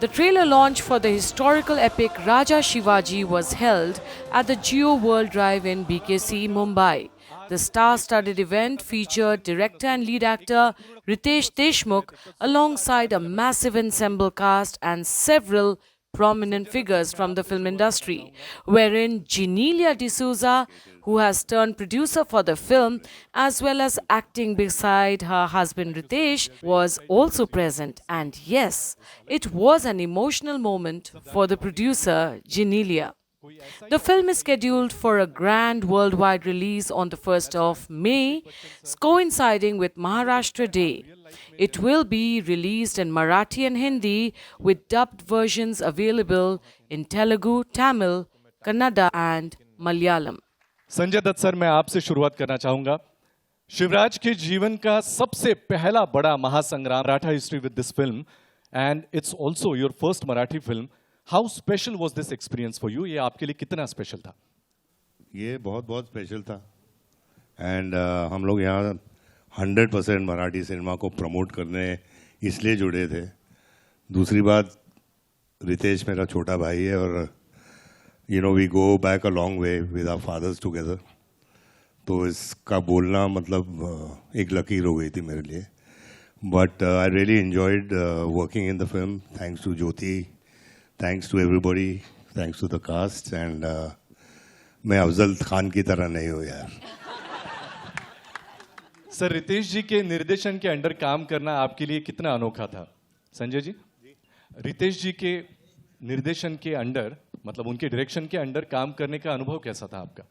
The trailer launch for the historical epic Raja Shivaji was held at the Geo World Drive in BKC, Mumbai. The star-studded event featured director and lead actor Ritesh Deshmukh alongside a massive ensemble cast and several prominent figures from the film industry, wherein Genelia D'Souza, who has turned producer for the film, as well as acting beside her husband Ritesh, was also present. And yes, it was an emotional moment for the producer, Genelia. The film is scheduled for a grand worldwide release on the 1st of May, coinciding with Maharashtra Day. It will be released in Marathi and Hindi with dubbed versions available in Telugu, Tamil, Kannada and Malayalam. Sanjay Dutt sir, मैं आपसे शुरुआत करना चाहूंगा। शिवराज के जीवन का सबसे पहला बड़ा महासंग्राम, Maratha history with this film, and it's also your first Marathi film. How special was this experience for you? ये आपके लिए कितना स्पेशल था? ये बहुत बहुत स्पेशल था। एंड हम लोग यहाँ 100% मराठी सिनेमा को प्रमोट करने इसलिए जुड़े थे। दूसरी बात, रितेश मेरा छोटा भाई है और you know we go back a long way with our fathers together. तो इसका बोलना मतलब एक लकीर हो गई थी मेरे लिए। But I really enjoyed working in the film. Thanks to Jyoti, thanks to everybody, thanks to the cast. And मैं अफजल खान की तरह नहीं हूँ यार। सर, रितेश जी के निर्देशन के अंडर काम करना आपके लिए कितना अनोखा था? संजय जी, रितेश जी के निर्देशन के अंडर, मतलब उनके डायरेक्शन के अंडर काम करने का अनुभव कैसा था आपका?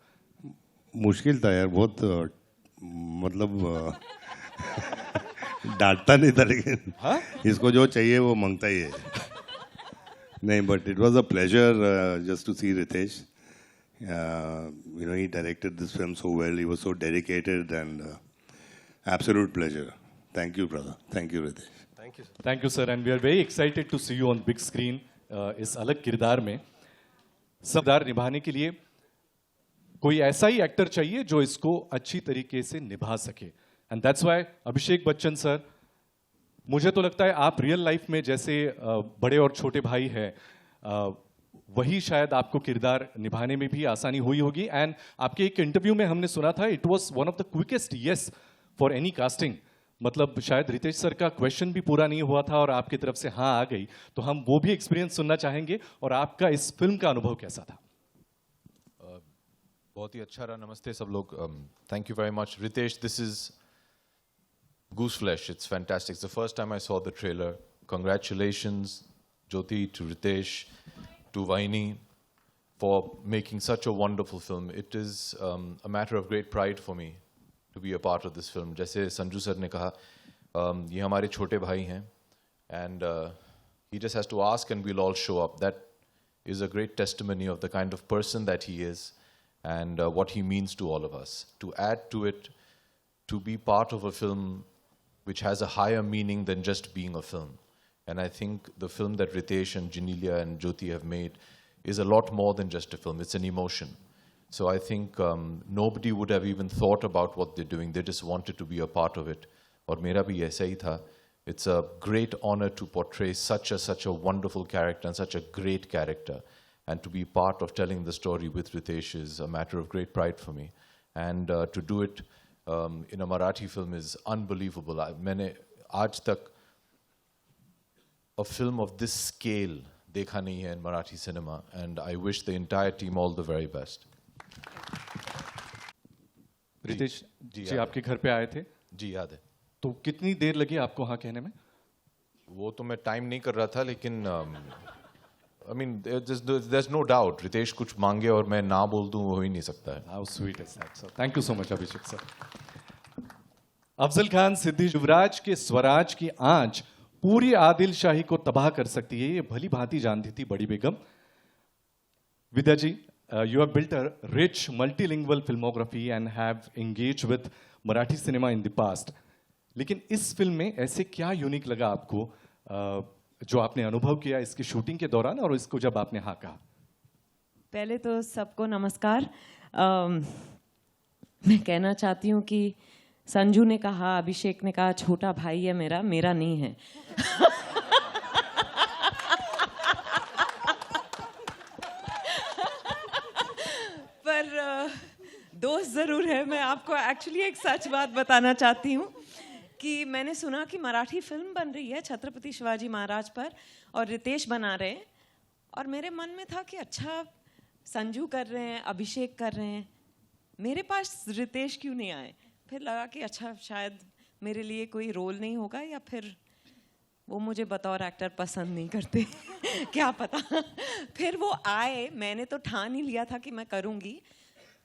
मुश्किल था यार बहुत। मतलब डांटता नहीं था, लेकिन हाँ? इसको जो चाहिए वो मांगता ही है। नहीं, but it was a pleasure just to see Ritesh. You know, he directed this film so well. He was so dedicated and absolute pleasure. Thank you, brother. Thank you, Ritesh. Thank you, sir. Thank you, sir. And we are very excited to see you on big screen. इस अलग किरदार में किरदार निभाने के लिए कोई ऐसा ही actor चाहिए जो इसको अच्छी तरीके से निभा सके। एंड दैट्स व्हाई अभिषेक बच्चन सर, मुझे तो लगता है आप रियल लाइफ में जैसे बड़े और छोटे भाई हैं, वही शायद आपको किरदार निभाने में भी आसानी हुई होगी। एंड आपके एक इंटरव्यू में हमने सुना था इट वाज one of the quickest yes for any casting. मतलब शायद रितेश सर का क्वेश्चन भी पूरा नहीं हुआ था और आपकी तरफ से हाँ आ गई। तो हम वो भी एक्सपीरियंस सुनना चाहेंगे और आपका इस फिल्म का अनुभव कैसा था? बहुत ही अच्छा रहा। नमस्ते सब लोग। Thank you very much Ritesh. This is Goose Flesh. It's fantastic. It's the first time I saw the trailer. Congratulations, Jyoti, to Ritesh, to Vaini, for making such a wonderful film. It is a matter of great pride for me to be a part of this film. जैसे Sanju sir ने कहा, ये हमारे छोटे भाई हैं, and he just has to ask and we'll all show up. That is a great testimony of the kind of person that he is and what he means to all of us. To add to it, to be part of a film which has a higher meaning than just being a film. And I think the film that Ritesh and Genelia and Jyoti have made is a lot more than just a film. It's an emotion. So I think nobody would have even thought about what they're doing. They just wanted to be a part of it. और मेरा भी ऐसा ही था. It's a great honor to portray such a wonderful character and such a great character. And to be part of telling the story with Ritesh is a matter of great pride for me. And to do it in a Marathi film is unbelievable. मैंने आज तक a film of this scale देखा नहीं है in Marathi cinema, and I wish the entire team all the very best. Riteish जी आपके घर पे आए थे? जी याद है। तो कितनी देर लगी आपको हाँ कहने में? वो तो मैं टाइम नहीं कर रहा था, लेकिन I mean, there's no doubt. Riteish कुछ मांगे और मैं ना बोल दूं, वो हो ही नहीं सकता है। How sweet is that, sir? Thank you so much, Abhishek sir. Afzal Khan Siddiqui, युवराज के स्वराज की आंच पूरी आदिल शाही को तबाह कर सकती है, ये भली भांति जानती थी बड़ी बेगम। विद्या जी, you have built a rich multilingual filmography and have engaged with Marathi cinema in the past. लेकिन इस फिल्म में ऐसे क्या यूनिक लगा आपको जो आपने अनुभव किया इसकी शूटिंग के दौरान और इसको जब आपने हाँ कहा? पहले तो सबको नमस्कार। मैं कहना चाहती हूँ कि संजू ने कहा, अभिषेक ने कहा छोटा भाई है मेरा, मेरा नहीं है। आपको एक्चुअली एक सच बात बताना चाहती हूँ कि मैंने सुना कि मराठी फिल्म बन रही है छत्रपति शिवाजी महाराज पर और रितेश बना रहे हैं, और मेरे मन में था कि अच्छा संजू कर रहे हैं, अभिषेक कर रहे हैं, मेरे पास रितेश क्यों नहीं आए। फिर लगा कि अच्छा शायद मेरे लिए कोई रोल नहीं होगा, या फिर वो मुझे बतौर एक्टर पसंद नहीं करते क्या पता। फिर वो आए, मैंने तो ठान ही लिया था कि मैं करूँगी,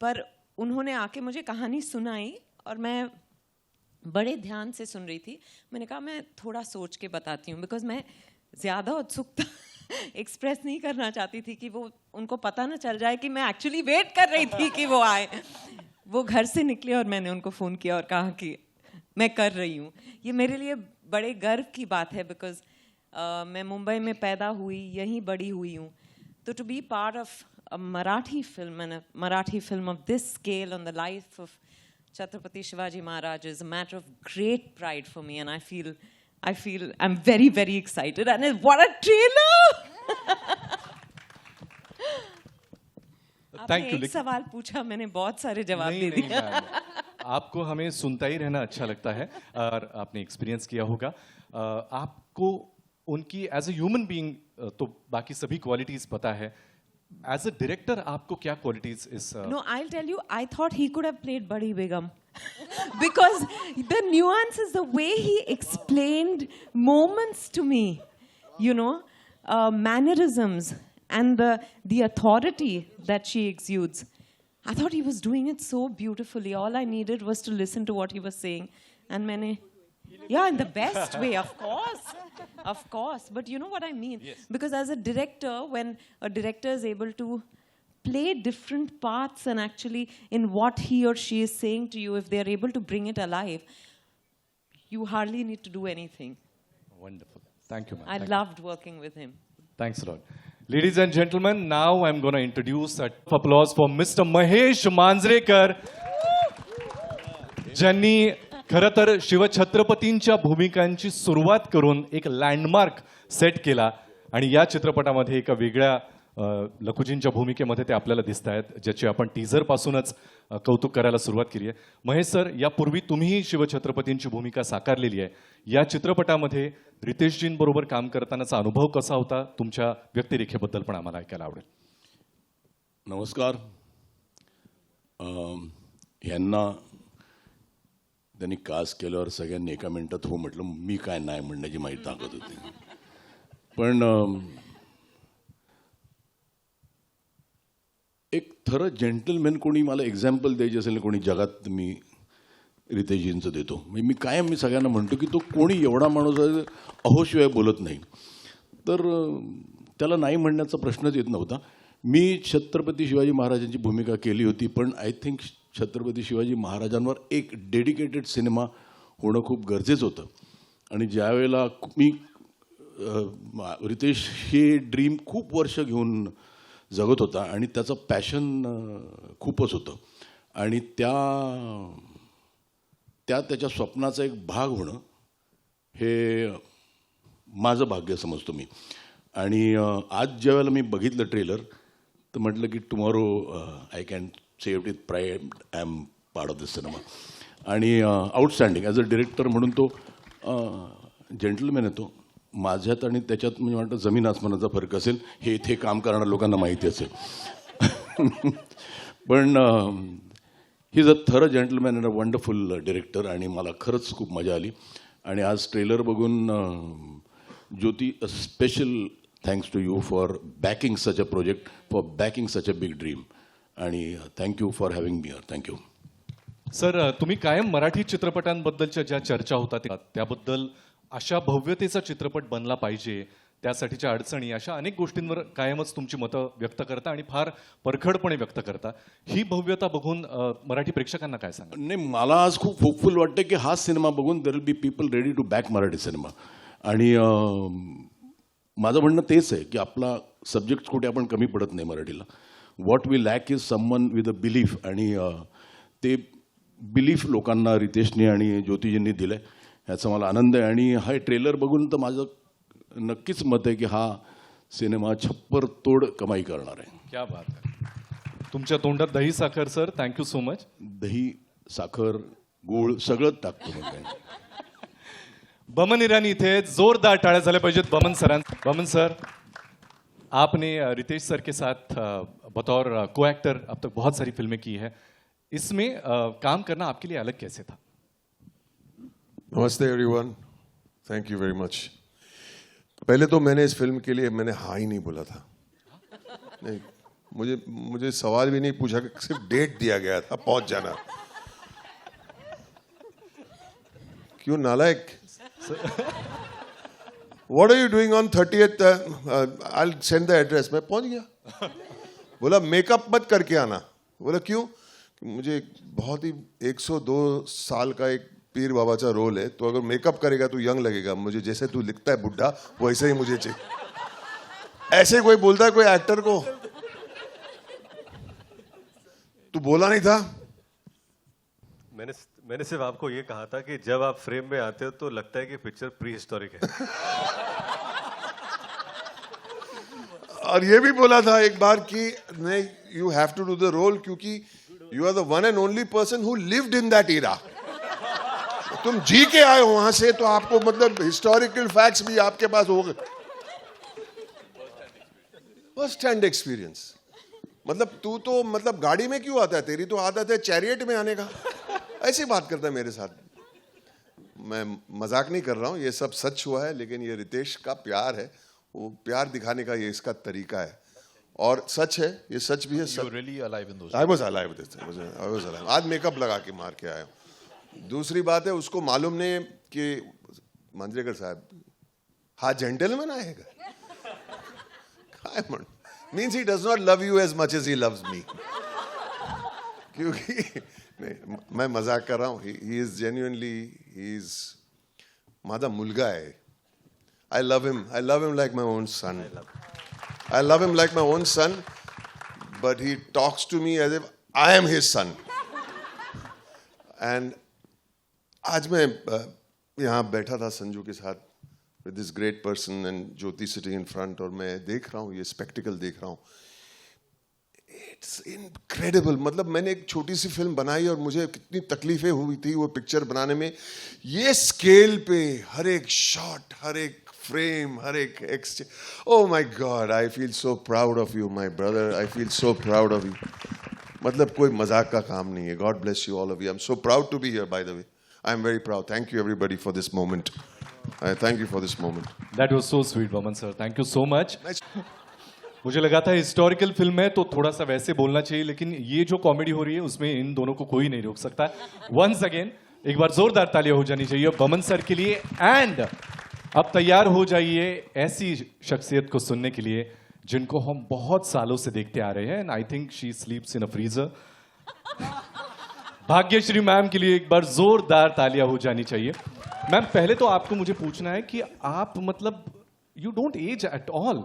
पर उन्होंने आके मुझे कहानी सुनाई और मैं बड़े ध्यान से सुन रही थी। मैंने कहा मैं थोड़ा सोच के बताती हूँ, बिकॉज मैं ज़्यादा उत्सुकता एक्सप्रेस नहीं करना चाहती थी कि वो उनको पता ना चल जाए कि मैं एक्चुअली वेट कर रही थी कि वो आए। वो घर से निकले और मैंने उनको फ़ोन किया और कहा कि मैं कर रही हूँ। ये मेरे लिए बड़े गर्व की बात है, बिकॉज मैं मुंबई में पैदा हुई, यहीं बड़ी हुई हूँ। तो to be part of a Marathi film, and a Marathi film of this scale on the life of Chhatrapati Shivaji Maharaj is a matter of great pride for me, and I feel I'm very, very excited. And what a trailer! Thank you. एक सवाल पूछा, मैंने बहुत सारे जवाब नहीं, दे नहीं, दिए। Ma'am, आपको हमें सुनता ही रहना अच्छा लगता है और आपने एक्सपीरियंस किया होगा। आपको उनकी एज ए ह्यूमन बीइंग तो बाकी सभी क्वालिटीज पता है, एज अ डायरेक्टर आपको क्या qualities is No, I'll tell you, I thought he could have played Badi Begum. Because the nuances, the way he explained moments to me, you know, mannerisms, and the authority that she exudes. I thought he was doing it so beautifully. All I needed was to listen to what he was saying. And maine, yeah, in the best way, of course. Of course. But you know what I mean? Yes. Because as a director, when a director is able to play different parts and actually in what he or she is saying to you, if they are able to bring it alive, you hardly need to do anything. Wonderful. Thank you, ma'am. I Thank you. loved working with him. Thanks a lot. Ladies and gentlemen, now I'm going to introduce a applause for Mr. Mahesh Manjrekar, ज्यांनी खरं तर शिवछत्रपतींच्या भूमिकांची सुरुवात करून एक landmark set केला आणि या चित्रपटामध्ये एका वेगळ्या लखुजींच्या भूमिकेमध्ये ते आपल्याला दिसत आहेत, ज्याची आपण टीझर पासूनच कौतुक करायला सुरुवात केली आहे. महेश सर, यापूर्वी तुम्हीही शिवछत्रपतींची भूमिका साकारलेली आहे. या चित्रपटामध्ये रितेशजींबरोबर काम करतानाचा अनुभव कसा होता? तुमच्या व्यक्तिरेखेबद्दल पण आम्हाला ऐकायला आवडेल. नमस्कार. यांना त्यांनी कास्ट केल्यावर सगळ्यांनी एका मिनिटात हो म्हटलं. मी काय नाही म्हणण्याची माहिती ताकद होती. पण एक थरं जेंटलमॅन कोणी मला एक्झाम्पल द्यायची असेल कोणी जगात, मी रितेशजींचं देतो. मी कायम सगळ्यांना म्हणतो की तो कोणी एवढा माणूस आहे अहोशिवाय बोलत नाही, तर त्याला नाही म्हणण्याचा प्रश्नच येत नव्हता. मी छत्रपती शिवाजी महाराजांची भूमिका केली होती, पण आय थिंक छत्रपती शिवाजी महाराजांवर एक डेडिकेटेड सिनेमा होणं खूप गरजेचं होतं. आणि ज्यावेळेला मी रितेश हे ड्रीम खूप वर्ष घेऊन जगत होता आणि त्याचं पॅशन खूपच होतं, आणि त्याच्या स्वप्नाचा एक भाग होणं हे माझं भाग्य समजतो मी. आणि आज ज्यावेळेला मी बघितलं ट्रेलर तर म्हटलं की tomorrow I can say it with pride I am part of this cinema. आणि आउटस्टँडिंग ॲज अ डिरेक्टर म्हणून तो जेंटलमॅन आहे. तो माझ्यात आणि त्याच्यात म्हणजे वाटतं जमीन आसमानाचा फरक असेल, हे इथे काम करणाऱ्या लोकांना माहिती असेल. पण ही इज अ थर gentleman and a wonderful director, आणि मला खरंच खूप मजा आली. आणि आज ट्रेलर बघून Jyoti, a special thanks to you for backing such a project, for backing such a big dream, आणि thank you for having me here. Thank you. Sir, तुम्ही कायम मराठी चित्रपटांबद्दलच्या ज्या चर्चा होतात त्याबद्दल अशा भव्यतेचा चित्रपट बनला पाहिजे, त्यासाठीच्या अडचणी, अशा अनेक गोष्टींवर कायमच तुमची मतं व्यक्त करता आणि फार परखडपणे व्यक्त करता. ही भव्यता बघून मराठी प्रेक्षकांना काय सांगा? नाही, मला आज खूप होपफुल वाटतं की हा सिनेमा बघून there will be people ready to back Marathi cinema. आणि माझं म्हणणं तेच आहे की आपला सब्जेक्ट कुठे आपण कमी पडत नाही मराठीला. What we lack is someone with a belief, आणि ते बिलीफ लोकांना रितेशने आणि ज्योतिजींनी दिलं आहे, याचा मला आनंद आहे. आणि हा ट्रेलर बघून तर माझं नक्कीच मत आहे की हा सिनेमा छप्पर तोड कमाई करणार आहे. क्या बात आहे. तुमच्या तोंडात दही साखर सर. Thank you so much. दही साखर गूळ सगळंच टाकतो मग काय. बमन ईरानी इथे आहेत. जोरदार टाळ्या झाल्या पाहिजेत बमन सरां. बमन सर, आपने रितेश सर के साथ बतौर को एक्टर अब तक बहुत सारी फिल्में की है. इसमें काम करना आपके लिए अलग कैसे था? नमस्ते everyone, thank you very much. पहले तो मैंने इस फिल्म के लिए मैंने हाँ ही नहीं बोला था. नहीं, मुझे सवाल भी नहीं पूछा, सिर्फ डेट दिया गया था पहुंच जाना. क्यों नालायक? What are you doing on 30th? I will send the address. मैं पहुंच गया. बोला मेकअप मत करके आना. बोला क्यों? मुझे बहुत ही 102 साल का एक पीर बाबा का रोल है, तो अगर मेकअप करेगा तो यंग लगेगा. मुझे जैसे तू लिखता है बुढ़ा, वैसे ही मुझे चाहिए. ऐसे कोई बोलता है कोई एक्टर को? तू बोला नहीं था? मैंने सिर्फ आपको ये कहा था कि जब आप फ्रेम में आते हो तो लगता है कि पिक्चर प्री हिस्टोरिक है. और ये भी बोला था एक बार कि नहीं, you have to do the role क्योंकि you are the one and only person who lived in that era. तुम जी के आए हो वहां से, तो आपको मतलब हिस्टोरिकल फैक्ट्स भी आपके पास हो गए. First hand experience. मतलब तू तो मतलब गाड़ी में क्यों आता है? तेरी तो आदत है चैरियट में आने का. ऐसी बात करता है मेरे साथ. मैं मजाक नहीं कर रहा हूं, ये सब सच हुआ है. लेकिन ये रितेश का प्यार है, वो प्यार दिखाने का ये इसका तरीका है. और सच है, ये सच भी है. You were really alive in those I was alive this. I was alive. आज मेकअप लगा के मार के आया हूं. दूसरी बात है, उसको मालूम नहीं कि मांजरेकर साहब हा जेंटलमैन आएगा. Means he does not love you as much as he loves me. क्योंकि नहीं, मैं मजाक कर रहा हूं. He is genuinely, he is माझा मुलगा है. I love him like my own son. I love him like my own son, but he talks to me as if I am his son. And आज मैं यहाँ बैठा था संजू के साथ with this great person and Jyoti sitting in front, और मैं देख रहा हूँ, ये स्पेक्टिकल देख रहा हूँ. It's incredible. मतलब मैंने एक छोटी सी फिल्म बनाई और मुझे कितनी तकलीफें हुई थी वो पिक्चर बनाने में. ये स्केल पे हर एक शॉट, हर एक frame, हर एक exchange. Oh my God, I feel so proud of you, my brother. I feel so proud of you. मतलब कोई मजाक का काम नहीं है. God bless you, all of you. I'm so proud to be here, by the way. I'm very proud. Thank you, everybody, for this moment. I thank you for this moment. That was so sweet, Baman sir. Thank you so much. मुझे लगा था historical film है तो थोड़ा सा वैसे बोलना चाहिए, लेकिन ये जो कॉमेडी हो रही है उसमें इन दोनों को कोई नहीं रोक सकता. वंस अगेन एक बार जोरदार तालियां हो जानी चाहिए बमन सर के लिए. एंड अब तैयार हो जाइए ऐसी शख्सियत को सुनने के लिए जिनको हम बहुत सालों से देखते आ रहे हैं. And I think she sleeps in a freezer. Bhagyashree ma'am के लिए एक बार जोरदार तालियां हो जानी चाहिए. मैम, पहले तो आपको मुझे पूछना है कि आप मतलब you don't age at all.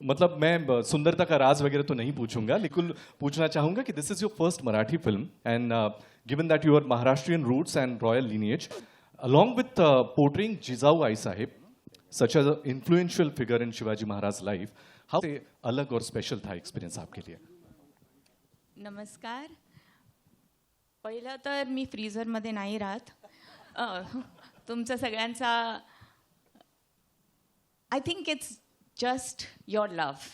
मतलब मैं सुंदरता का राज वगैरह तो नहीं पूछूंगा, लेकिन पूछना चाहूंगा कि this is your first Marathi film and given that you are Maharashtrian roots and royal lineage, along with portraying Jizau Ai Sahib, such as an influential figure in Shivaji Maharaj's life, how अलग और स्पेशल था experience आपके लिए? नमस्कार. पहिलं तर मी फ्रीझरमध्ये नाही राहत. तुमचा सगळ्यांचा I think it's just your love.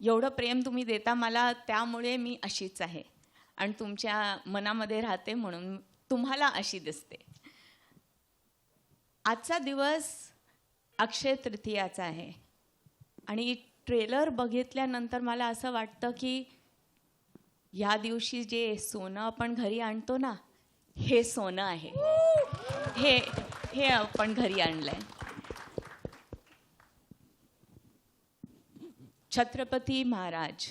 एवढं प्रेम तुम्ही देता मला, त्यामुळे मी अशीच आहे आणि तुमच्या मनामध्ये राहते म्हणून तुम्हाला अशी दिसते. आजचा दिवस अक्षय तृतीयाचा आहे आणि ट्रेलर बघितल्यानंतर मला असं वाटतं की या दिवशी जे सोनं आपण घरी आणतो ना, हे सोनं आहे. हे आपण घरी आणलंय. Chhatrapati Maharaj,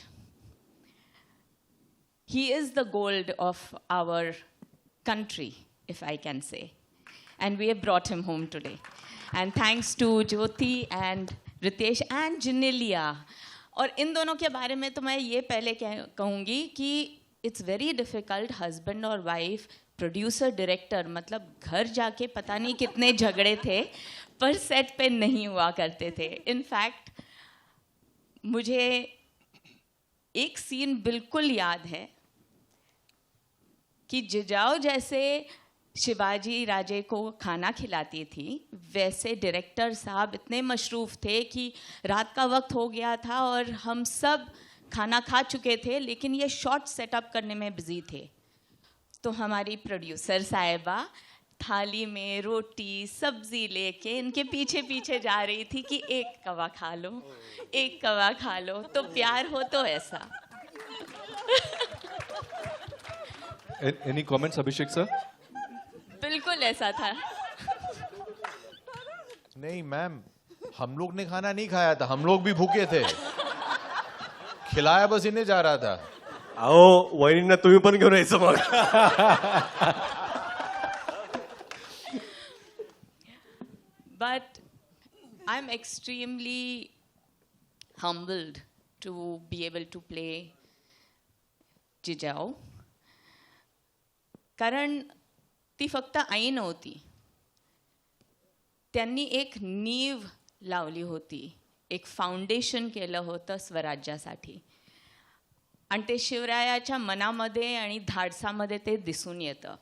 he is the gold of our country, if I can say. And we have brought him home today. And thanks to Jyoti and Ritesh and Jinelia. और इन दोनों के बारे में तो मैं ये पहले कहूँगी कि इट्स वेरी डिफ़िकल्ट हस्बैंड और वाइफ, प्रोड्यूसर, डायरेक्टर, मतलब घर जाके पता नहीं कितने झगड़े थे पर सेट पे नहीं हुआ करते थे. इनफैक्ट मुझे एक सीन बिल्कुल याद है. कि जिजाऊ जैसे शिवाजी राजे को खाना खिलाती थी, वैसे डायरेक्टर साहब इतने मशरूफ़ थे कि रात का वक्त हो गया था और हम सब खाना खा चुके थे, लेकिन ये शॉट सेटअप करने में बिजी थे. तो हमारी प्रोड्यूसर साहिबा थाली में रोटी सब्जी लेके इनके पीछे पीछे जा रही थी कि एक कवा खा लो, एक कवा खा लो. तो प्यार हो तो ऐसा. Any comments, Abhishek sir? बिल्कुल ऐसा था. नहीं मैम, हम लोग ने खाना नहीं खाया था, हम लोग भी भूखे थे. खिलाया बस इन्हें जा रहा था. अहो वहिनींना तुम्ही पण घेऊन यायचं मग. But I'm extremely humbled to be able to play Jijau. कारण ती फक्त आई नव्हती, त्यांनी एक नीव लावली होती, एक फाउंडेशन केलं होतं स्वराज्यासाठी. आणि ते शिवरायाच्या मनामध्ये आणि धाडसामध्ये ते दिसून येतं.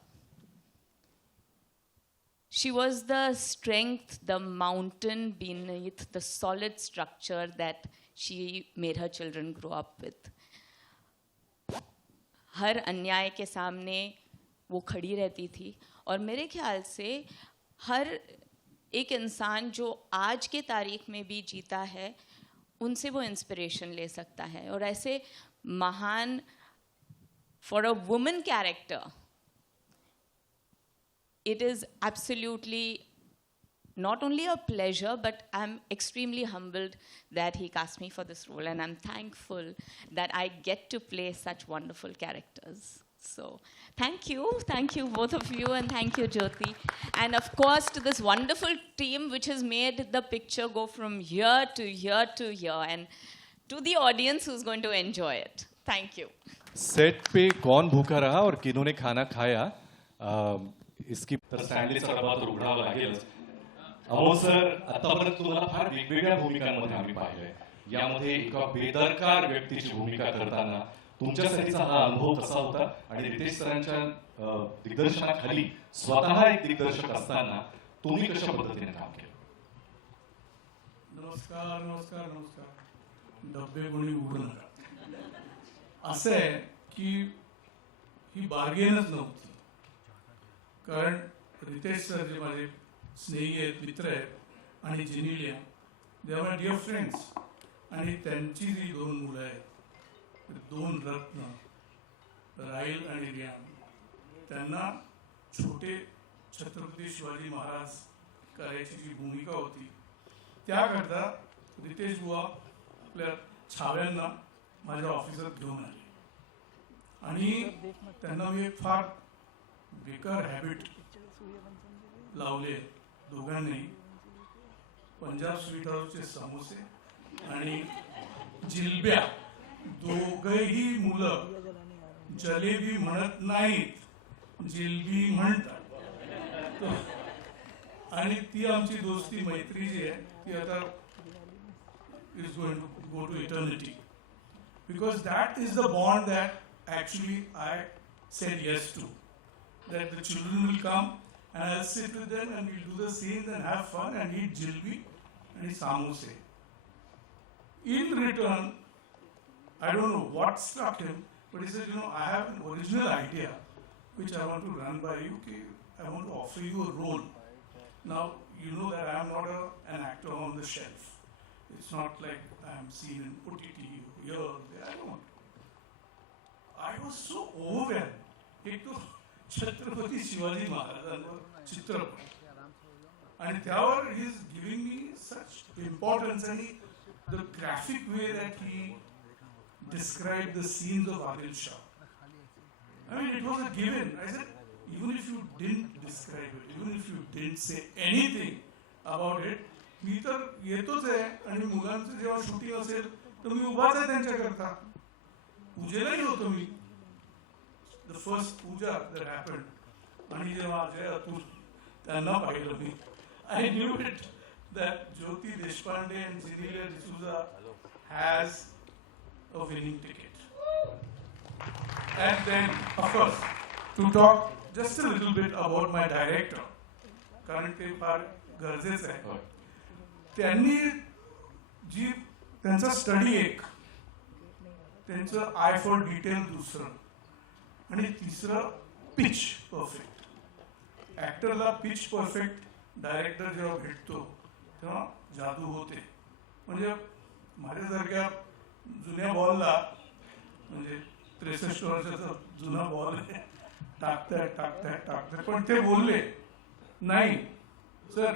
She was the strength, the mountain beneath the solid structure that she made her children grow up with. हर अन्याय के सामने वो खड़ी रहती थी. और मेरे ख्याल से हर एक इंसान जो आज के तारीख में भी जीता है, उनसे वो इंस्पिरेशन ले सकता है. और ऐसे महान, for a woman character, it is absolutely not only a pleasure, but I'm extremely humbled that he cast me for this role, and I'm thankful that I get to play such wonderful characters. So thank you both of you, and thank you Jyoti, and of course to this wonderful team which has made the picture go from here to here to here, and to the audience who's going to enjoy it. Thank you. Set पे कौन भूखा रहा और किन्होंने खाना खाया, इसकी स्टँडलीचा डबा तर उघडावा लागेलच. अहो सर, आतापर्यंत तुम्हाला फार वेगवेगळ्या भूमिकांमध्ये आम्ही पाहिलंय. यामध्ये एका बेदरकार व्यक्तीची भूमिका करताना तुमच्यासाठीचा हा अनुभव कसा होता, आणि रितेश सरांच्या दिग्दर्शनाखाली स्वतः एक दिग्दर्शक असताना तुम्ही कशा पद्धतीने काम केलं? नमस्कार नमस्कार नमस्कार. डब्बे कोणी उघडू नका. असं आहे की ही बार्गेनच नव्हती. कारण रितेश सर जे माझे स्नेही आहेत, मित्र आहेत, आणि Genelia, they are my dear friends. आणि त्यांची जी दोन मुलं आहेत, दोन रत्न, राहील आणि रियान, त्यांना छोटे छत्रपती शिवाजी महाराज करायची जी भूमिका होती, त्याकरता रितेश बुवा आपल्या छाव्यांना माझ्या ऑफिसात घेऊन आले. आणि त्यांना मी एक फार बेकार हॅबिट लावले दोघांनी. पंजाब स्वीट हाऊसचे समोसे आणि जिलब्या, दोघही मुलं जलेबी म्हणत नाहीत, जिलबी म्हणतात. आणि ती आमची दोस्ती, मैत्री जी आहे ती आता is going to go to eternity, because that is the bond that actually I said yes to. That the children will come and I'll sit with them and we'll do the scenes and have fun and eat jilbi and samosa. In return, I don't know what struck him, but he said, I have an original idea which I want to run by you. I want to offer you a role. Now, you know that I am not an actor on the shelf. It's not like I am seen in OTT here or there. I don't. I was so overwhelmed. एक तो छत्रपती शिवाजी महाराजांवर चित्रपट, आणि त्यावर he is giving me such importance, and the graphic way that he described the scenes of Adil Shah. I mean, it was a given. I said, even if you didn't describe it, even if you didn't say anything about it, मी तर येतोच आहे. आणि मुलांचं जेव्हा shooting असेल तर मी उभाच आहे त्यांच्याकरता. पूजेलाही होतो मी. The first puja that happened, आणि जेव्हा अजय अतुल त्यांना पाहिलं मी, I knew it that Jyoti Deshpande and Jinelia D'Souza has a winning ticket. And then, of course, to talk just a little bit about my director, कारण ते फार गरजेचं आहे. त्यांनी जी त्यांचा स्टडी एक, त्यांचं आय फॉर डिटेल दुसरं, आणि तिसरं पिच परफेक्ट. ॲक्टरला पिच परफेक्ट डायरेक्टर जेव्हा भेटतो तेव्हा जादू होते. म्हणजे माझ्यासारख्या जुन्या बॉलला, म्हणजे 63 वर्षाचा जुना बॉल आहे, टाकताय, पण ते बोलले नाही सर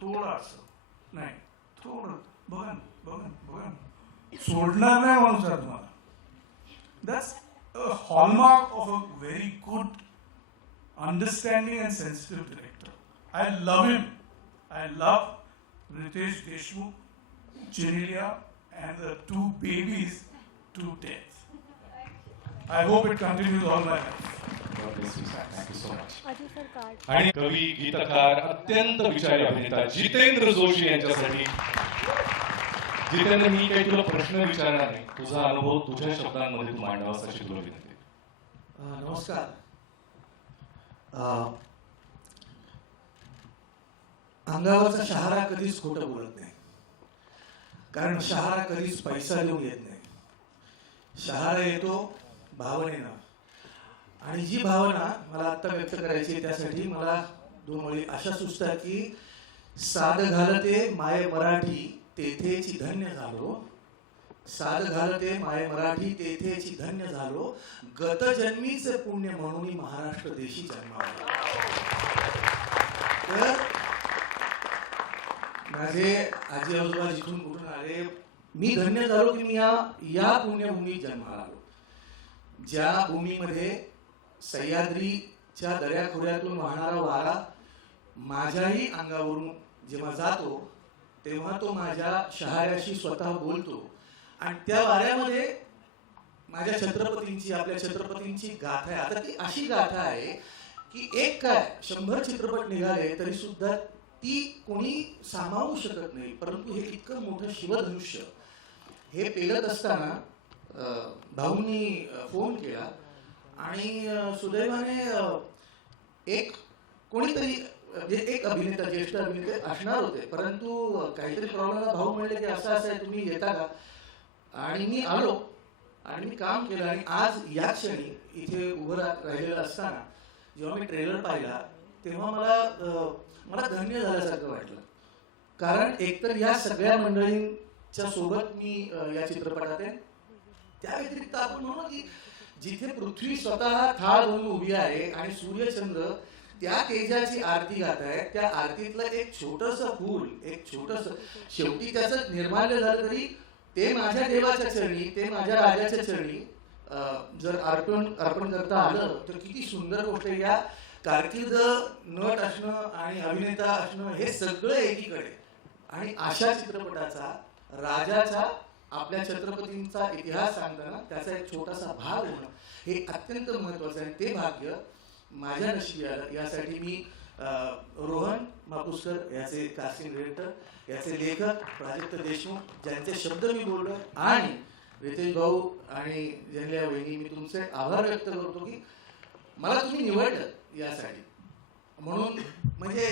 थोडं असं नाही, थोडं बघा सोडणार नाही माणूस तुम्हाला. That's a hallmark of a very good understanding and sensitive director. I love him. I love Ritesh Deshmukh, Genelia, and the 2 babies to death. I hope it continues all my life. Thank you so much. आणि कवी, गीतकार, अत्यंत विचारी अभिनेता जितेंद्र जोशी यांच्यासाठी. जितेंद्र, मी काही तुला प्रश्न विचारणार नाही, तुझा अनुभव तुझ्या शब्दांमध्ये तू मांडावास अशी तुला विनंती. नमस्कार. अंगावरचा शहारा कधीच खोटं बोलत नाही, कारण शहारा कधीच पैसा देऊन येत नाही. शहारा येतो भावनेनं, आणि जी भावना मला आत्ता व्यक्त करायची त्यासाठी मला 2 ओळी अशा सुचतात की साध घालते माय मराठी तेथेची धन्य झालो, साध घालते माय मराठी तेथेची धन्य झालो, गत जन्मीचे पुण्य म्हणून महाराष्ट्र देशी जन्मावलो. तर माझे आजी आजोबा जिथून कुठून आले, मी धन्य झालो की मी या पुण्यभूमीत जन्माला आलो, ज्या भूमीमध्ये सह्याद्रीच्या दऱ्याखोऱ्यातून वाहणारा वारा माझ्याही अंगावरून जेव्हा जातो तेव्हा तो माझ्या शहाऱ्याशी स्वतः बोलतो, आणि त्या वाऱ्यामध्ये माझ्या छत्रपतींची, आपल्या छत्रपतींची गाथा आहे. आता ती अशी गाथा आहे की एक काय 100 चित्रपट निघाले तरी सुद्धा ती कोणी सामावू शकत नाही. परंतु हे इतकं मोठं शिवधनुष्य हे पेलत असताना भाऊंनी फोन केला, आणि सुदैवाने एक कोणीतरी, एक अभिनेता, ज्येष्ठ अभिनेते असणार होते, परंतु काहीतरी प्रॉब्लेम, भाऊ म्हणले की असं आहे, तुम्ही येता का? आणि मी आलो आणि मी काम केलं, आणि आज या क्षणी इथे उभं राहिलेलं असताना जेव्हा मी ट्रेलर पाहिला तेव्हा मला धन्य झाल्यासारखं वाटलं. कारण एकतर या सगळ्या मंडळींच्या सोबत मी या चित्रपटात आहे. त्या व्यतिरिक्त आपण म्हणू की जिथे पृथ्वी स्वतः थाळ बनून उभी आहे आणि सूर्यचंद्र त्या तेजाची आरती गात आहे, त्या आरतीतलं एक छोटंसं फूल, एक छोटंसं, शेवटी त्याचं निर्माल्य झालं तरी ते माझ्या देवाच्या चरणी, ते माझ्या राजाच्या चरणी जर अर्पण करता आलं तर किती सुंदर गोष्ट आहे. या कारकीर्द नट असणं आणि अभिनेता असणं हे सगळं एकीकडे, आणि अशा चित्रपटाचा, राजाचा, आपल्या छत्रपतींचा इतिहास सांगताना त्याचा एक छोटासा भाग होणं हे अत्यंत महत्त्वाचं आहे. ते भाग्य माझ्या नशिबी आलं. यासाठी मी रोहन मापुसकर याचे कास्टिंग डिरेक्टर, याचे लेखक प्राजक्त देशमुख, ज्यांचे शब्द मी बोललो, आणि रितेश भाऊ आणि जेनेलिया वहिनी, मी तुमचे आभार व्यक्त करतो की मला तुम्ही निवडलं यासाठी. म्हणून म्हणजे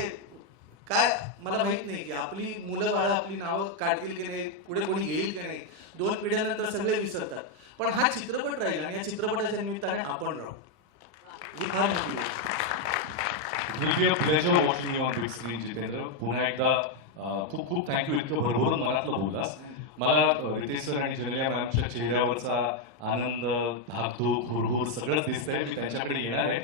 काय मला माहित नाही की आपली मुलं बाळं आपली नावं काढतील की नाही, पुढे कोणी येईल की नाही, 2 पिढ्यानंतर सगळे विसरतात, पण हा चित्रपट राहील आणि या चित्रपटाच्या निमित्ताने आपण राहू. ही फार मोठी गोष्ट. It will be a pleasure watching you on big screen, Jitendra. पुन्हा एकदा खूप खूप थँक्यू, इतकं भरभरून मनातलं बोललास. मला रितेश सर आणि जेनेलिया मॅमच्या चेहऱ्यावरचा आनंद, धाकधूक, हुरहुर सगळंच दिसतंय. मी त्यांच्याकडे येणार आहे.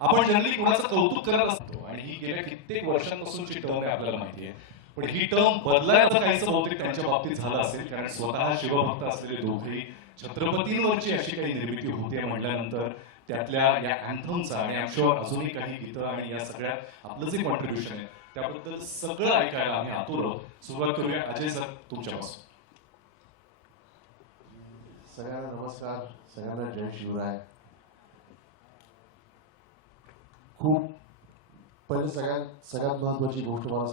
आपण जनरली कोणाचं कौतुक करत असतो, आणि ही गेल्या कित्येक वर्षांपासूनची टर्म आहे, आपल्याला माहिती आहे. पण ही टर्म बदलायचं काहीसं बहुतेक त्यांच्या बाबतीत झालं असेल, कारण स्वतः शिवभक्त असलेले दोघेही छत्रपतींवरची अशी काही निर्मिती होते म्हटल्यानंतर त्यातल्या या अँथमचा, आणि आय एम शुअर अजूनही काही गीतं आणि या सगळ्या आपलं जे कॉन्ट्रीब्युशन आहे त्याबद्दल सगळं ऐकायला आम्ही आतुर आहोत. सुरुवात करूया अजय सर तुमच्यापासून. सगळ्यांना नमस्कार, सगळ्यांना जय शिवराय. खूप पहिले सगळ्यात महत्त्वाची गोष्ट मला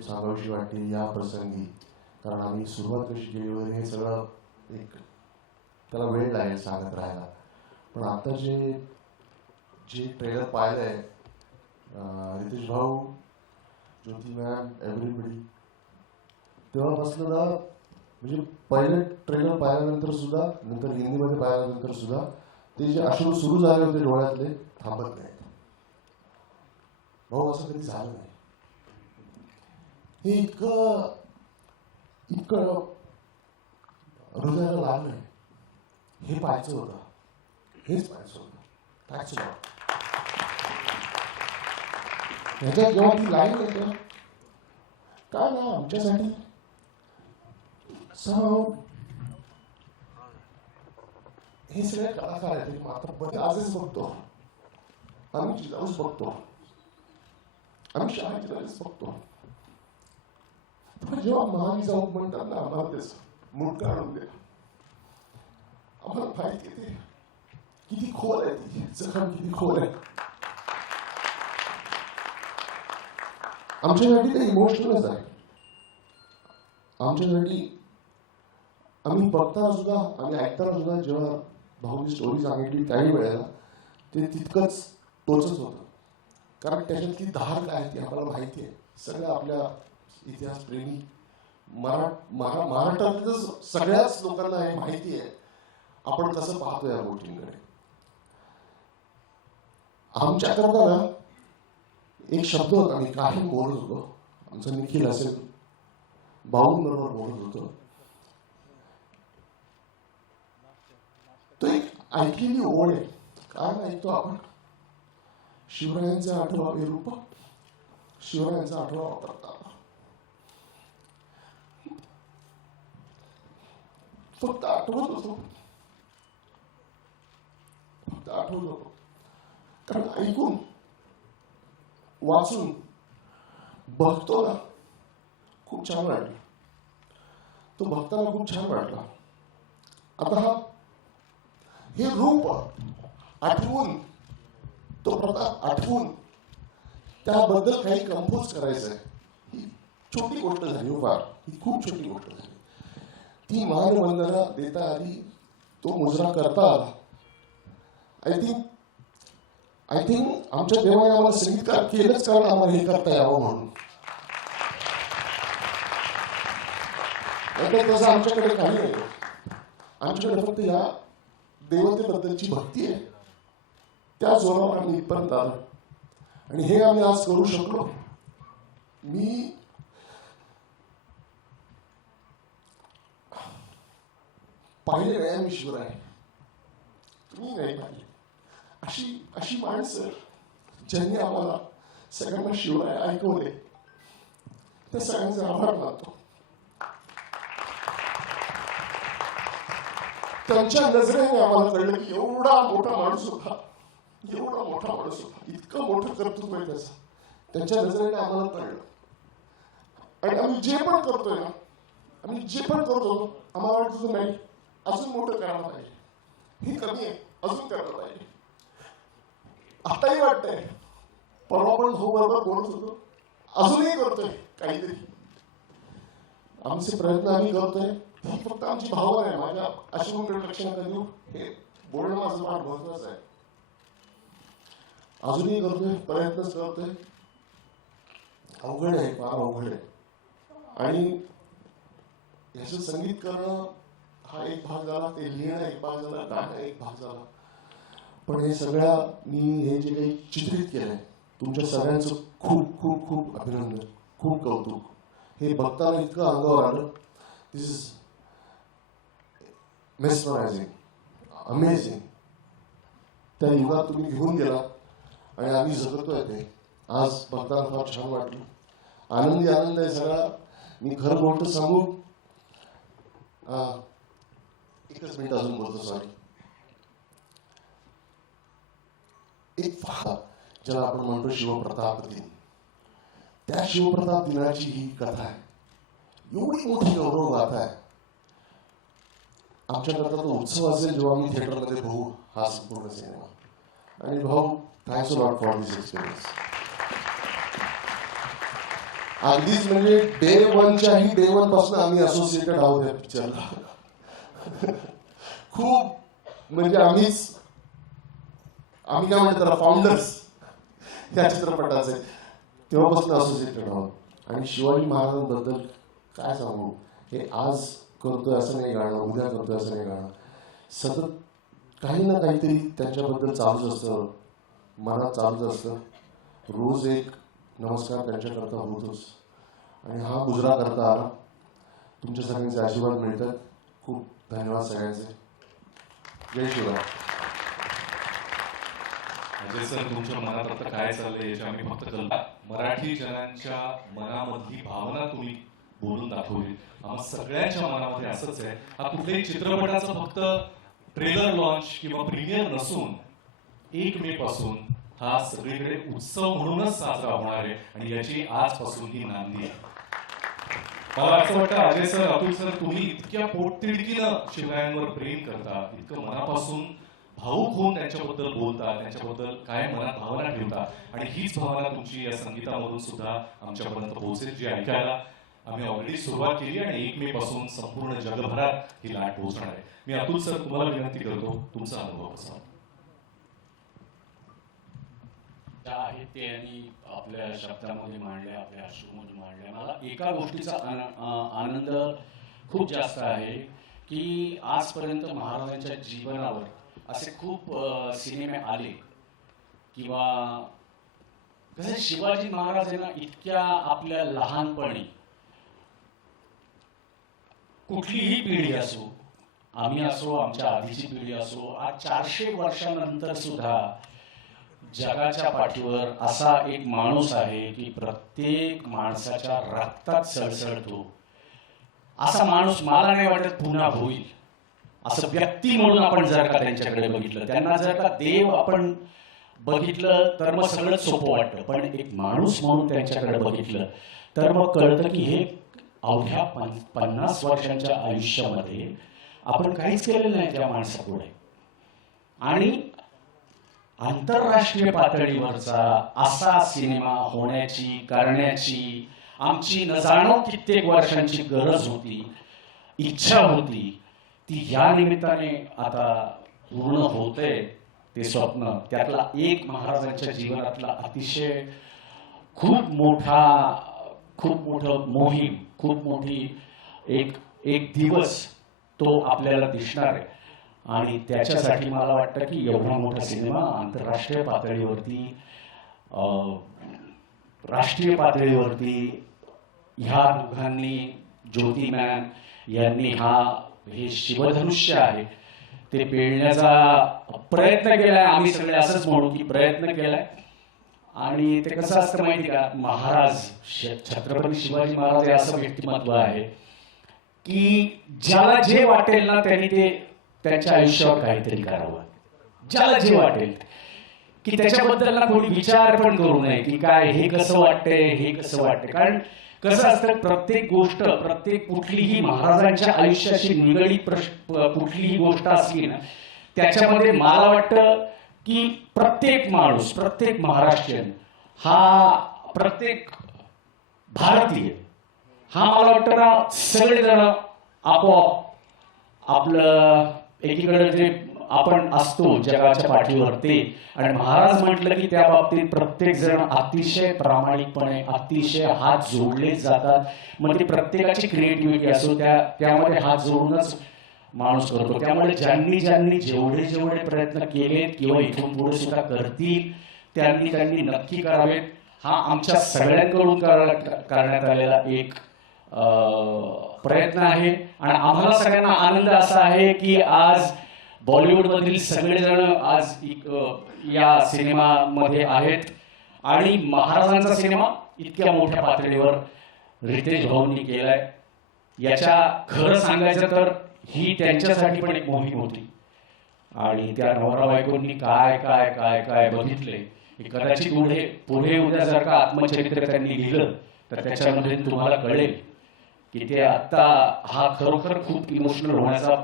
सांगावीशी वाटते या प्रसंगी, कारण आम्ही सुरुवात कशी केली वगैरे हे सगळं एक त्याला वेळ लागेल सांगत राहायला. पण आता जे ट्रेलर पाहिलं आहे रितेश भाऊ, ज्योती मॅम, एव्हरीबडी, तेव्हापासून ना म्हणजे पहिले ट्रेलर पाहिल्यानंतर सुद्धा, नंतर हिंदीमध्ये पाहिल्यानंतर सुद्धा ते जे अश्रू सुरू झाले होते डोळ्यातले थांबत नाहीत. भाऊ असं कधी झालं नाही. हे इतकं हृदयाला लागलं आहे. हे पाहायचं होतं, हेच पाहायचं होतं. Thanks a lot. ह्याच्यात जेव्हा ती लाईन येते काय ना आमच्यासाठी हे सगळे कलाकार आहेत. मात्र बरे आजच बघतो आम्ही, जिजाऊच बघतो आम्ही, शहाजीराजेच बघतो. पण जेव्हा महावी जाऊ म्हणतात ना आम्हाला तेच मूठ काढून दे, आम्हाला माहिती येते किती खोल आहे ती जखम, किती खोल आहे. आमच्यासाठी ते इमोशनलच आहे. आमच्यासाठी आम्ही बघताना सुद्धा, आम्ही ऐकताना सुद्धा जेव्हा भाऊनी स्टोरी सांगितली काही वेळेला ते तितकंच टोचत होतं. कारण त्याच्यातली धार काय ती आम्हाला माहिती आहे. सगळ्या आपल्या इतिहास प्रेमी महाराष्ट्रातल्या सगळ्याच लोकांना हे माहिती आहे आपण कसं पाहतो या गोष्टींकडे. आमच्याकरता ना एक शब्द होता, मी काही बोलत होतो, आमचा निखिल असेल भाऊंबरोबर बोलत होतो, तो एक ऐकलेली ओळ आहे. काय ऐकतो आपण, शिवरायांचा आठवा रूप, शिवरायांचा आठवा प्रताप. फक्त आठवत होतो, फक्त आठवत होतो. कारण ऐकून वाचून बघतो ना खूप छान वाटलं. तो बघताना खूप छान वाटला. आता हे रूप आठवून, तो प्रताप आठवून त्याबद्दल काही कंपोज करायचं आहे, ही छोटी गोष्ट झाली. फार ही खूप छोटी गोष्ट झाली. ती मानवंदना देता आली, तो मुजरा करता आला. आय थिंक आमच्या देवाने आम्हाला संगीतकार केलंच कारण आम्हाला हे करता यावं म्हणून. तसं आमच्याकडे काही नाही. आमच्याकडे फक्त या देवतेबद्दलची भक्ती आहे. त्या जोरावर आम्ही इथपर्यंत आलो आणि हे आम्ही आज करू शकलो. मी पाहिले नाही आम्ही शिवराय, तुम्ही नाही पाहिले. अशी माणसं ज्यांनी आम्हाला सगळ्यांना शिवराय ऐकवले, त्या सगळ्यांचे आभार मानतो. त्यांच्या नजरेने आम्हाला कळलं की एवढा मोठा माणूस होता, एवढा मोठा माणूस होता, इतकं मोठं कर्तृत्व आहे त्याचं. त्यांच्या नजरेने आम्हाला कळलं. आणि आम्ही जे पण करतोय ना, आम्ही जे पण करतो आम्हाला वाटतं नाही अजून मोठं करायला पाहिजे, हे कमी आहे अजून करायला पाहिजे. आताही वाटतंय, परवा पण भाऊ बरोबर बोलत होतो, अजूनही करतोय काहीतरी. आमचे प्रयत्न आम्ही करतोय. ही फक्त आमची भावना आहे. माझ्या अशी लक्ष नका देऊ, हे बोलणं माझं फार महत्वाचं आहे. अजूनही करतोय, प्रयत्नच करतोय. अवघड आहे, फार अवघड आहे. आणि याचं संगीत करणं हा एक भाग झाला, ते लिहिणं एक भाग झाला, गाणं एक भाग झाला. पण हे सगळ्या मी हे जे काही चित्रित केलंय, तुमच्या सगळ्यांचं खूप खूप खूप अभिनंदन, खूप कौतुक. हे बघताना इतकं अंगावर आलं. दिस इज मेस्मरायझिंग, अमेझिंग. त्या युगात तुम्ही घेऊन गेला आणि आम्ही जगतोय ते. आज बघताना फार छान वाटलं. आनंदी आनंद आहे सगळा. मी खरं गोष्ट सांगू, एकच मिनिट अजून बोलतो, सॉरी. एक फार ज्याला आपण म्हणतो शिवप्रताप दिन, त्या शिवप्रताप दिनाची ही कथा आहे. एवढी मोठी गौरव गाथा आहे. आमच्याकरता तो उत्सव असेल जेव्हा आम्ही थिएटरमध्ये बघू हा संपूर्ण सिनेमा. आणि भाऊ, thanks a lot for this experience. अगदीच म्हणजे डे वनच्याही डे वन पासून आम्ही असोसिएटेड आहोत या पिक्चरला. खूप म्हणजे आम्ही काय म्हणतो त्याला फाउंडर्स त्या चित्रपटाचे, तेव्हापासून असोसिएटेड आहोत. आणि शिवाजी महाराजांबद्दल काय सांगू, हे आज करतोय असं नाही गाणं, उद्या करतोय असं नाही गाणं, सतत काही ना काहीतरी त्यांच्याबद्दल चालूच असतं, मनात चालूच असतं. रोज एक नमस्कार त्यांच्याकरता होतोच. आणि हा गुजरा करता आला. तुमच्या सगळ्यांचे आशीर्वाद मिळतात. खूप धन्यवाद सगळ्यांचे. जय शिवराय. अजय सर, तुमच्या मनात आता काय चाललंय याची आम्ही फक्त कल्पना, मराठी जनांच्या मनामधली भावना तुम्ही बोलून दाखवली. आम्हा सगळ्यांच्या मनामध्ये असंच आहे. हा कुठल्याही चित्रपटाचा फक्त ट्रेलर लॉन्च किंवा प्रीमियर नसून 1 मे पासून हा सगळीकडे उत्सव म्हणूनच साजरा होणार आहे आणि याची आजपासून ही नांदी आहे. मला असं वाटतं अजय सर, अतुल सर, तुम्ही इतक्या पोटतिडकीनं शिवरायांवर प्रेम करता, इतकं मनापासून भावूक होऊन त्यांच्याबद्दल बोलता, त्यांच्याबद्दल काय मनात भावना ठेवता, आणि हीच भावना तुमची या संगीतामधून सुद्धा आमच्यापर्यंत पोहोचेल, जी ऐकायला आम्ही ऑलरेडी सुरुवात केली आणि 1 मे पासून संपूर्ण जगभरात ही लाट पोहोचणार आहे. मी अतुल सर तुम्हाला विनंती करतो, तुमचा अनुभव कसा आहेत ते आणि आपल्या शब्दामध्ये मांडल्या, आपल्या अश्रूमध्ये मांडल्या. मला एका गोष्टीचा आनंद खूप जास्त आहे की आजपर्यंत महाराजांच्या जीवनावर असे खूप सिनेमे आले किंवा कसं शिवाजी महाराजांना इतक्या आपल्या लहानपणी कुठलीही पिढी असो, आम्ही असो, आमच्या आधीची पिढी असो, आज 400 वर्षानंतर सुद्धा जगाच्या पाठीवर असा एक माणूस आहे की प्रत्येक माणसाच्या रक्तात सळसळतो. असा माणूस मला नाही वाटत पुन्हा होईल. असं व्यक्ती म्हणून आपण जर का त्यांच्याकडे बघितलं, त्यांना जर का देव आपण बघितलं तर मग सगळंच सोपं वाटतं, पण एक माणूस म्हणून त्यांच्याकडे बघितलं तर मग कळतं की हे अवघ्या 50 वर्षांच्या आयुष्यामध्ये आपण काहीच केलेलं नाही त्या माणसापुढे. आणि आंतरराष्ट्रीय पातळीवरचा असा सिनेमा होण्याची, करण्याची आमची न जाणो कित्येक वर्षांची गरज होती, इच्छा होती, ती या निमित्ताने आता पूर्ण होते. ते स्वप्न, त्यातला एक महाराजांच्या जीवनातला अतिशय खूप मोठं मोहीम, खूप मोठी एक दिवस तो आपल्याला दिसणार आहे. आणि त्याच्यासाठी मला वाटतं की एवढा मोठा सिनेमा आंतरराष्ट्रीय पातळीवरती, राष्ट्रीय पातळीवरती ह्या दोघांनी, ज्योती मॅम यांनी हे शिवधनुष्य आहे ते पेलण्याचा प्रयत्न केलाय. आम्ही सगळे असंच म्हणू की प्रयत्न केलाय. आणि ते कसं असतं माहिती का, महाराज छत्रपती शिवाजी महाराज हे असं व्यक्तिमत्व आहे की ज्याला जे वाटेल ना त्यांनी ते त्यांच्या आयुष्यावर काहीतरी करावं. ज्याला जे वाटेल की त्याच्याबद्दल ना कोणी विचार पण करू नये की काय हे कसं वाटतंय, हे कसं वाटतंय. कारण कसं असतं, प्रत्येक गोष्ट, कुठलीही महाराजांच्या आयुष्याशी निगडीत कुठलीही गोष्ट असली ना, त्याच्यामध्ये मला वाटतं की प्रत्येक माणूस, प्रत्येक महाराष्ट्रीयन, प्रत्येक भारतीय मला वाटतं ना, सगळेजण आपोआप आपलं एकीकडे जे आपण असतो जगाच्या पाठीवर ते, आणि महाराज म्हटलं की त्या बाबतीत प्रत्येक जण अतिशय प्रामाणिकपणे, अतिशय हात जोडले जातात. मग ते प्रत्येकाची क्रिएटिव्हिटी असो, त्यामध्ये हात जोडूनच माणूस करतो. त्यामुळे ज्यांनी जेवढे प्रयत्न केलेत किंवा इथून पुढे सुद्धा करतील त्यांनी नक्की करावेत. हा आमच्या सगळ्यांकडून करण्यात आलेला एक प्रयत्न आहे. आणि आम्हाला सगळ्यांना आनंद असा आहे की आज बॉलिवूडमधील सगळेजण आज या सिनेमामध्ये आहेत. आणि महाराजांचा सिनेमा इतक्या मोठ्या पातळीवर रितेश भाऊंनी केलाय. याच्या खरं सांगायचं तर ही त्यांच्यासाठी पण एक मोहीम होती. आणि त्या नवरा बायकोंनी काय काय काय काय बघितले, कदाचित पुढे उद्या जर का आत्मचरित्र त्यांनी लिहिलं तर त्याच्यामध्ये तुम्हाला कळेल की ते आता हा खरोखर खूप इमोशनल होण्याचा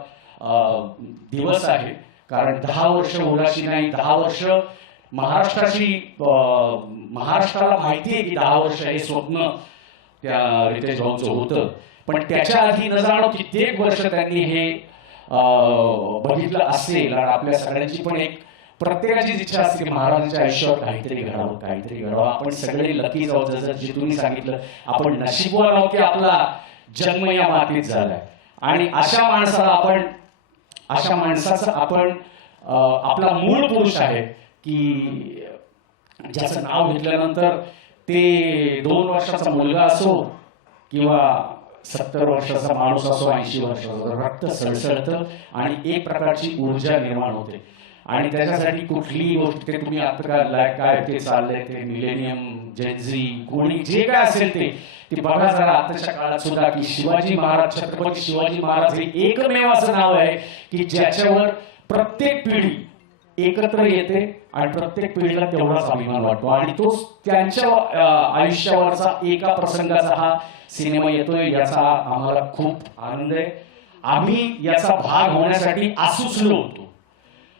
दिवस आहे. कारण 10 वर्ष उराशी नाही, 10 वर्ष महाराष्ट्राला माहिती आहे की 10 वर्ष हे स्वप्न त्या रितेश भाऊंचं होतं. पण त्याच्या आधी न जाणो कित्येक वर्ष त्यांनी हे बघितलं असेल. आणि आपल्या सगळ्यांची पण एक प्रत्येकाची इच्छा असते की महाराजांच्या आयुष्यावर काहीतरी घडावं, काहीतरी घडावं. आपण सगळे लकी जाऊ, जसं जे तुम्ही सांगितलं, आपण नशीबवान आहोत की आपला जन्म या मातीत झालाय. आणि अशा माणसाचं आपण आपला मूळ पुरुष आहे की ज्याचं नाव घेतल्यानंतर ते 2 वर्षाचा मुलगा असो किंवा 70 वर्षाचा माणूस असो, 80 वर्षाचा, रक्त सळसळतं आणि एक प्रकारची ऊर्जा निर्माण होते. आणि त्याच्यासाठी कुठलीही गोष्ट, ते तुम्ही आता काय ते चाललंय, ते मिलेनियम, जेनझी, कोणी जे काय असेल ते बघा जरा आताच्या काळात सुद्धा की शिवाजी महाराज, छत्रपती शिवाजी महाराज हे एकमेव असं नाव आहे की ज्याच्यावर प्रत्येक पिढी एकत्र येते आणि प्रत्येक पिढीला तेवढाच अभिमान वाटतो. आणि तो त्यांच्या आयुष्यावरचा एका प्रसंगाचा हा सिनेमा येतोय, याचा आम्हाला खूप आनंद आहे. आम्ही याचा भाग होण्यासाठी आसुसलो होतो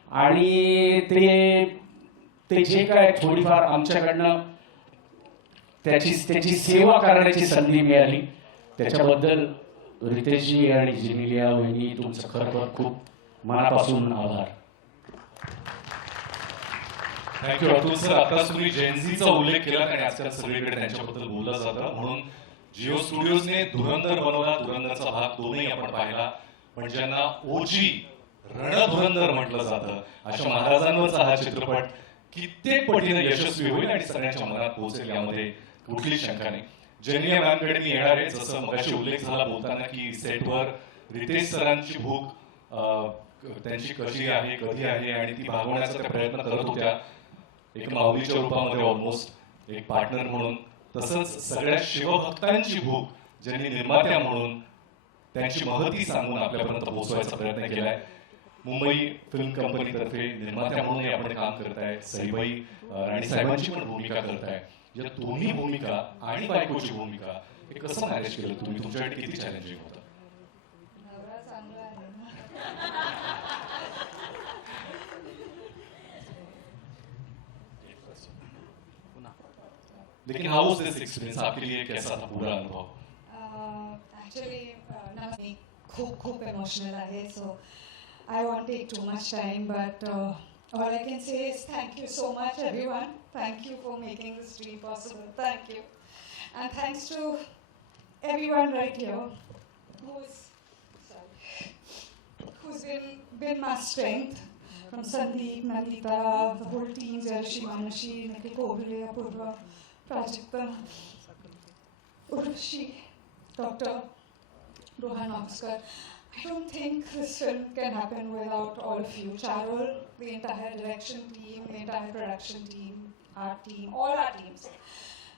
आणि ते जे काय थोडीफार आमच्याकडनं त्याची सेवा करण्याची संधी मिळाली, त्याच्याबद्दल रितेशजी आणि जेनेलिया वहिनी तुमचं खरं खूप मनापासून आभार. Thank you Atul sir. आता तुम्ही जेनझीचा उल्लेख केला आणि आजकाल सगळीकडे त्यांच्याबद्दल बोललं जातं, म्हणून जिओ स्टुडिओजने धुरंधर बनवला, धुरंधरचा भाग 2ही आपण पाहिला. पण ज्यांना ओजी रणधुरंधर म्हटलं जातं, अशा महाराजांवरचा हा चित्रपट कित्येक पटीने यशस्वी होईल आणि सगळ्यांच्या मनात पोहोचेल, यामध्ये कुठलीच शंका नाही. जेनेलिया मॅमकडे मी येणार आहे. जसं मगाशी उल्लेख झाला बोलताना की सेटवर रितेश सरांची भूक त्यांची कशी आहे, कधी आहे, आणि ती भागवण्याचा त्या प्रयत्न करत होत्या, एक माऊलीच्या रूपामध्ये, ऑलमोस्ट एक पार्टनर म्हणून. तसंच सगळ्या शिवभक्तांची भूक ज्यांनी निर्मात्या म्हणून त्यांची महती सांगून आपल्यापर्यंत पोहोचवायचा प्रयत्न केलाय. मुंबई फिल्म कंपनीतर्फे निर्मात्या म्हणूनही आपण काम करताय. सईबाई राणी साहेबांची पण भूमिका करताय. या दोन्ही भूमिका आणि बायकोची भूमिका हे कसं मॅनेज केलं तुम्ही? तुमच्यासाठी किती चॅलेंजिंग होतं? लेकिन हाउ वाज दिस एक्सपीरियंस आपके लिए, कैसा था पूरा अनुभव? एक्चुअली खूप इमोशनल आहे, so I won't take too much time, but all I can say is thank you so much, everyone. Thank you for making this dream possible. Thank you. And thanks to everyone right here who's been my strength. From Sandeep, Nandita, the whole team, Jayashree, Manashi, Nikhil Kobile, Apurva, Prajakta, Urvashi, Dr. Rohan Oscar. I don't think this film can happen without all of you. Charul, the entire direction team, the entire production team, our team, all our teams.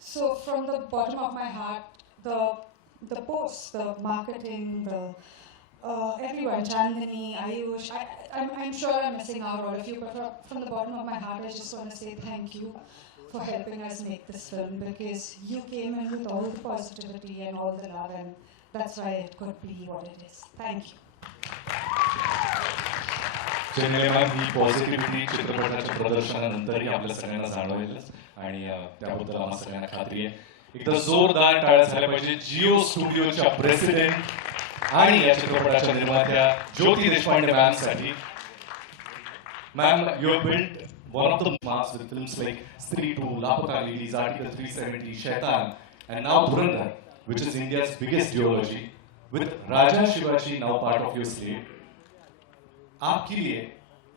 So from the bottom of my heart, the posts, the marketing, the everyone, Chandani, Ayush, I'm sure I'm missing out all of you, but from the bottom of my heart, I just want to say thank you for helping us make this film, because you came in with all the positivity and all the love, and that's why it could be what it is. Thank you. Genelia ma'am, he positivity चित्रपटाच्या प्रदर्शनानंतरही आपल्या सगळ्यांना जाणवेलच आणि त्याबद्दल आम्हाला सगळ्यांना खात्री आहे. एकदा जोरदार टाळ्या झाल्या पाहिजे जिओ स्टुडिओच्या प्रेसिडेंट आणि या चित्रपटाच्या निर्मात्या ज्योती देशपांडे मॅमसाठी. Ma'am, you have built one of the marks with films like Stree 2, Lapata Ladies, Article 370, Shaitan, and now Dhurandhar, which is India's biggest duology, with Raja Shivaji now part of your slate. आपके लिए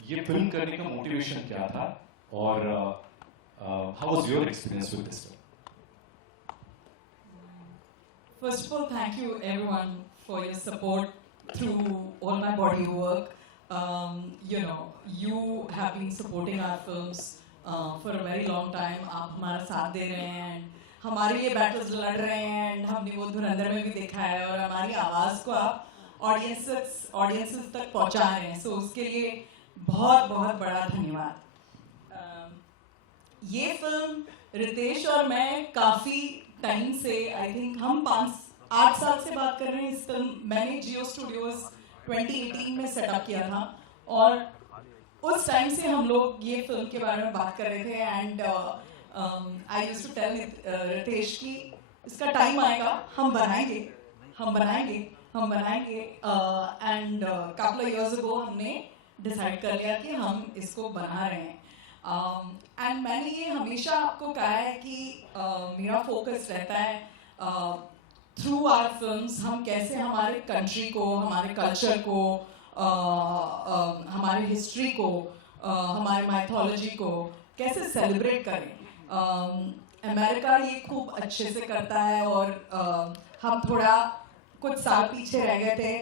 ये film करने का motivation क्या था और how was your experience with this film? First of all, thank you everyone for your support through all my body work. You have been supporting our films for a very long time. आप हमारा साथ दे रहे हैं, हमारे लिए battles लड़ रहे हैं, हमने वो धुरंधर में भी देखा है, और हमारी आवाज़ को आप ऑडियंसेस तक पहुंचा रहे हैं, सो उसके लिए बहुत बहुत बड़ा धन्यवाद. ये फिल्म रितेश और मैं काफ़ी टाइम से, आई थिंक हम 8 साल से बात कर रहे हैं. इस फिल्म मैंने जियो स्टूडियोज 2018 में सेटअप किया था, और उस टाइम से हम लोग ये फिल्म के बारे में बात कर रहे थे. And I used to tell Ritesh कि इसका टाइम आएगा, हम बनाएंगे. End couple of years ago हमने डिसाइड कर लिया कि हम इसको बना रहे हैं। एंड मैंने ये हमेशा आपको कहा है कि मेरा फोकस रहता है थ्रू आवर फिल्म्स हम कैसे हमारे कंट्री को, हमारे कल्चर को, हमारे हिस्ट्री को, हमारे माइथोलॉजी को कैसे सेलिब्रेट करें। अमेरिका ये खूब अच्छे से करता है और हम थोड़ा कुछ साल पीछे रह गए थे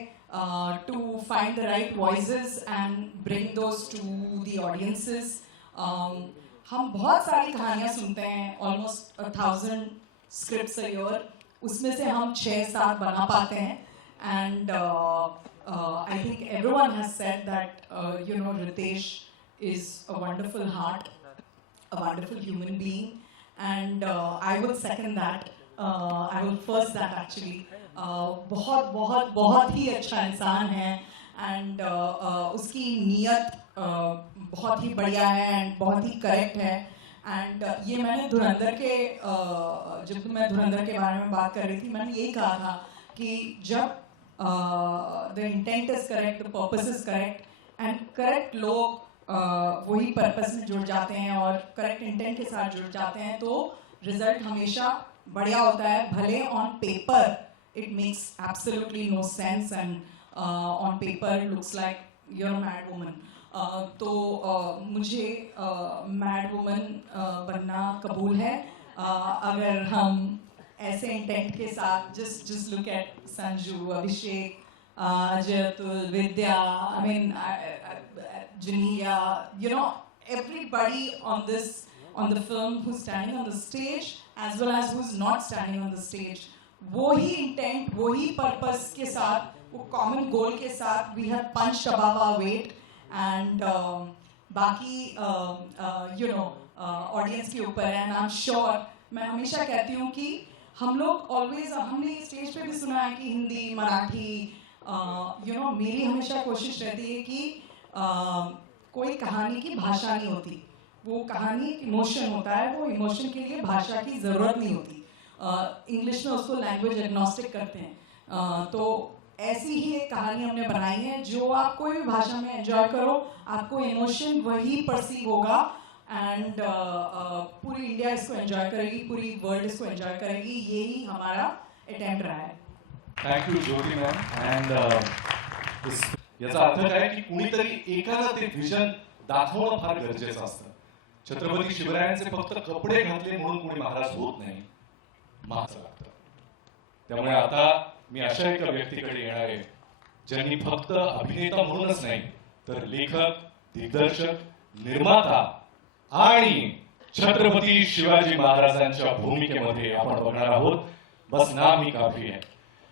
to find the right voices and bring those to the audiences. हम बहुत सारी कहानियाँ सुनते हैं, ऑलमोस्ट 1000 स्क्रिप्ट्स अ ईयर, उसमें से हम 6-7 बना पाते हैं। And I think everyone has sed that you know Ritesh is a wonderful heart, a wonderful human being, and I will second that. I will first that actually. बहुत बहुत बहुत ही अच्छा इंसान है एंड उसकी नीयत बहुत ही बढ़िया है एंड बहुत ही करेक्ट है। एंड ये मैंने धुरंधर के जब मैं धुरंधर के बारे में बात कर रही थी, मैंने यही कहा था कि जब the intent is correct, the purpose is correct end correct लोग वही पर्पस में जुड़ जाते हैं और करेक्ट इंटेंट के साथ जुड़ जाते हैं तो रिजल्ट हमेशा बढ़िया होता है। भले on paper it makes absolutely no sense and on paper it looks like you're a mad woman. तो मुझे mad woman बनना कबूल है अगर हम ऐसे इंटेंट के साथ just look at Sanju, Abhishek, अजयतुल, Vidya, I mean Janelia, you know everybody on the film who's standing on the stage as well as who's not standing on the stage, वो ही intent, वो ही purpose के साथ, वो common goal के साथ we have punched above our weight and बाकी you know audience के ऊपर है। एंड आई एम श्योर, मैं हमेशा कहती हूँ कि हम लोग ऑलवेज, हमने स्टेज पे भी सुना है कि हिंदी, मराठी, यू नो मेरी हमेशा कोशिश रहती है कि कोई कहानी की भाषा नहीं होती, वो कहानी एक इमोशन होता है, वो इमोशन के लिए भाषा की ज़रूरत नहीं होती। इंग्लिश में उसको लैंग्वेज एग्नोस्टिक करते हैं। तो ऐसी ही एक कहानी हमने बनाई है जो आप कोई भी भाषा में एंजॉय करो, आपको इमोशन वही परसीव होगा एंड पूरी इंडिया इसको एंजॉय करेगी, पूरी वर्ल्ड इसको एंजॉय करेगी। यही हमारा अटेम्प्ट रहा है। Thank you Jyoti ma'am. And याचा अर्थ काय की कुणीतरी एकाला ते व्हिजन दाखवणं फार गरजेचं असतं. छत्रपती शिवरायांचे फक्त कपडे घातले म्हणून कोणी महाराज होत नाही, महाराज लागतं. त्यामुळे आता मी अशा एका व्यक्तीकडे येणार आहे ज्यांनी फक्त अभिनेता म्हणूनच नाही तर लेखक, दिग्दर्शक, निर्माता आणि छत्रपती शिवाजी महाराजांच्या भूमिकेमध्ये आपण बघणार आहोत. बस नाम ही काफी है.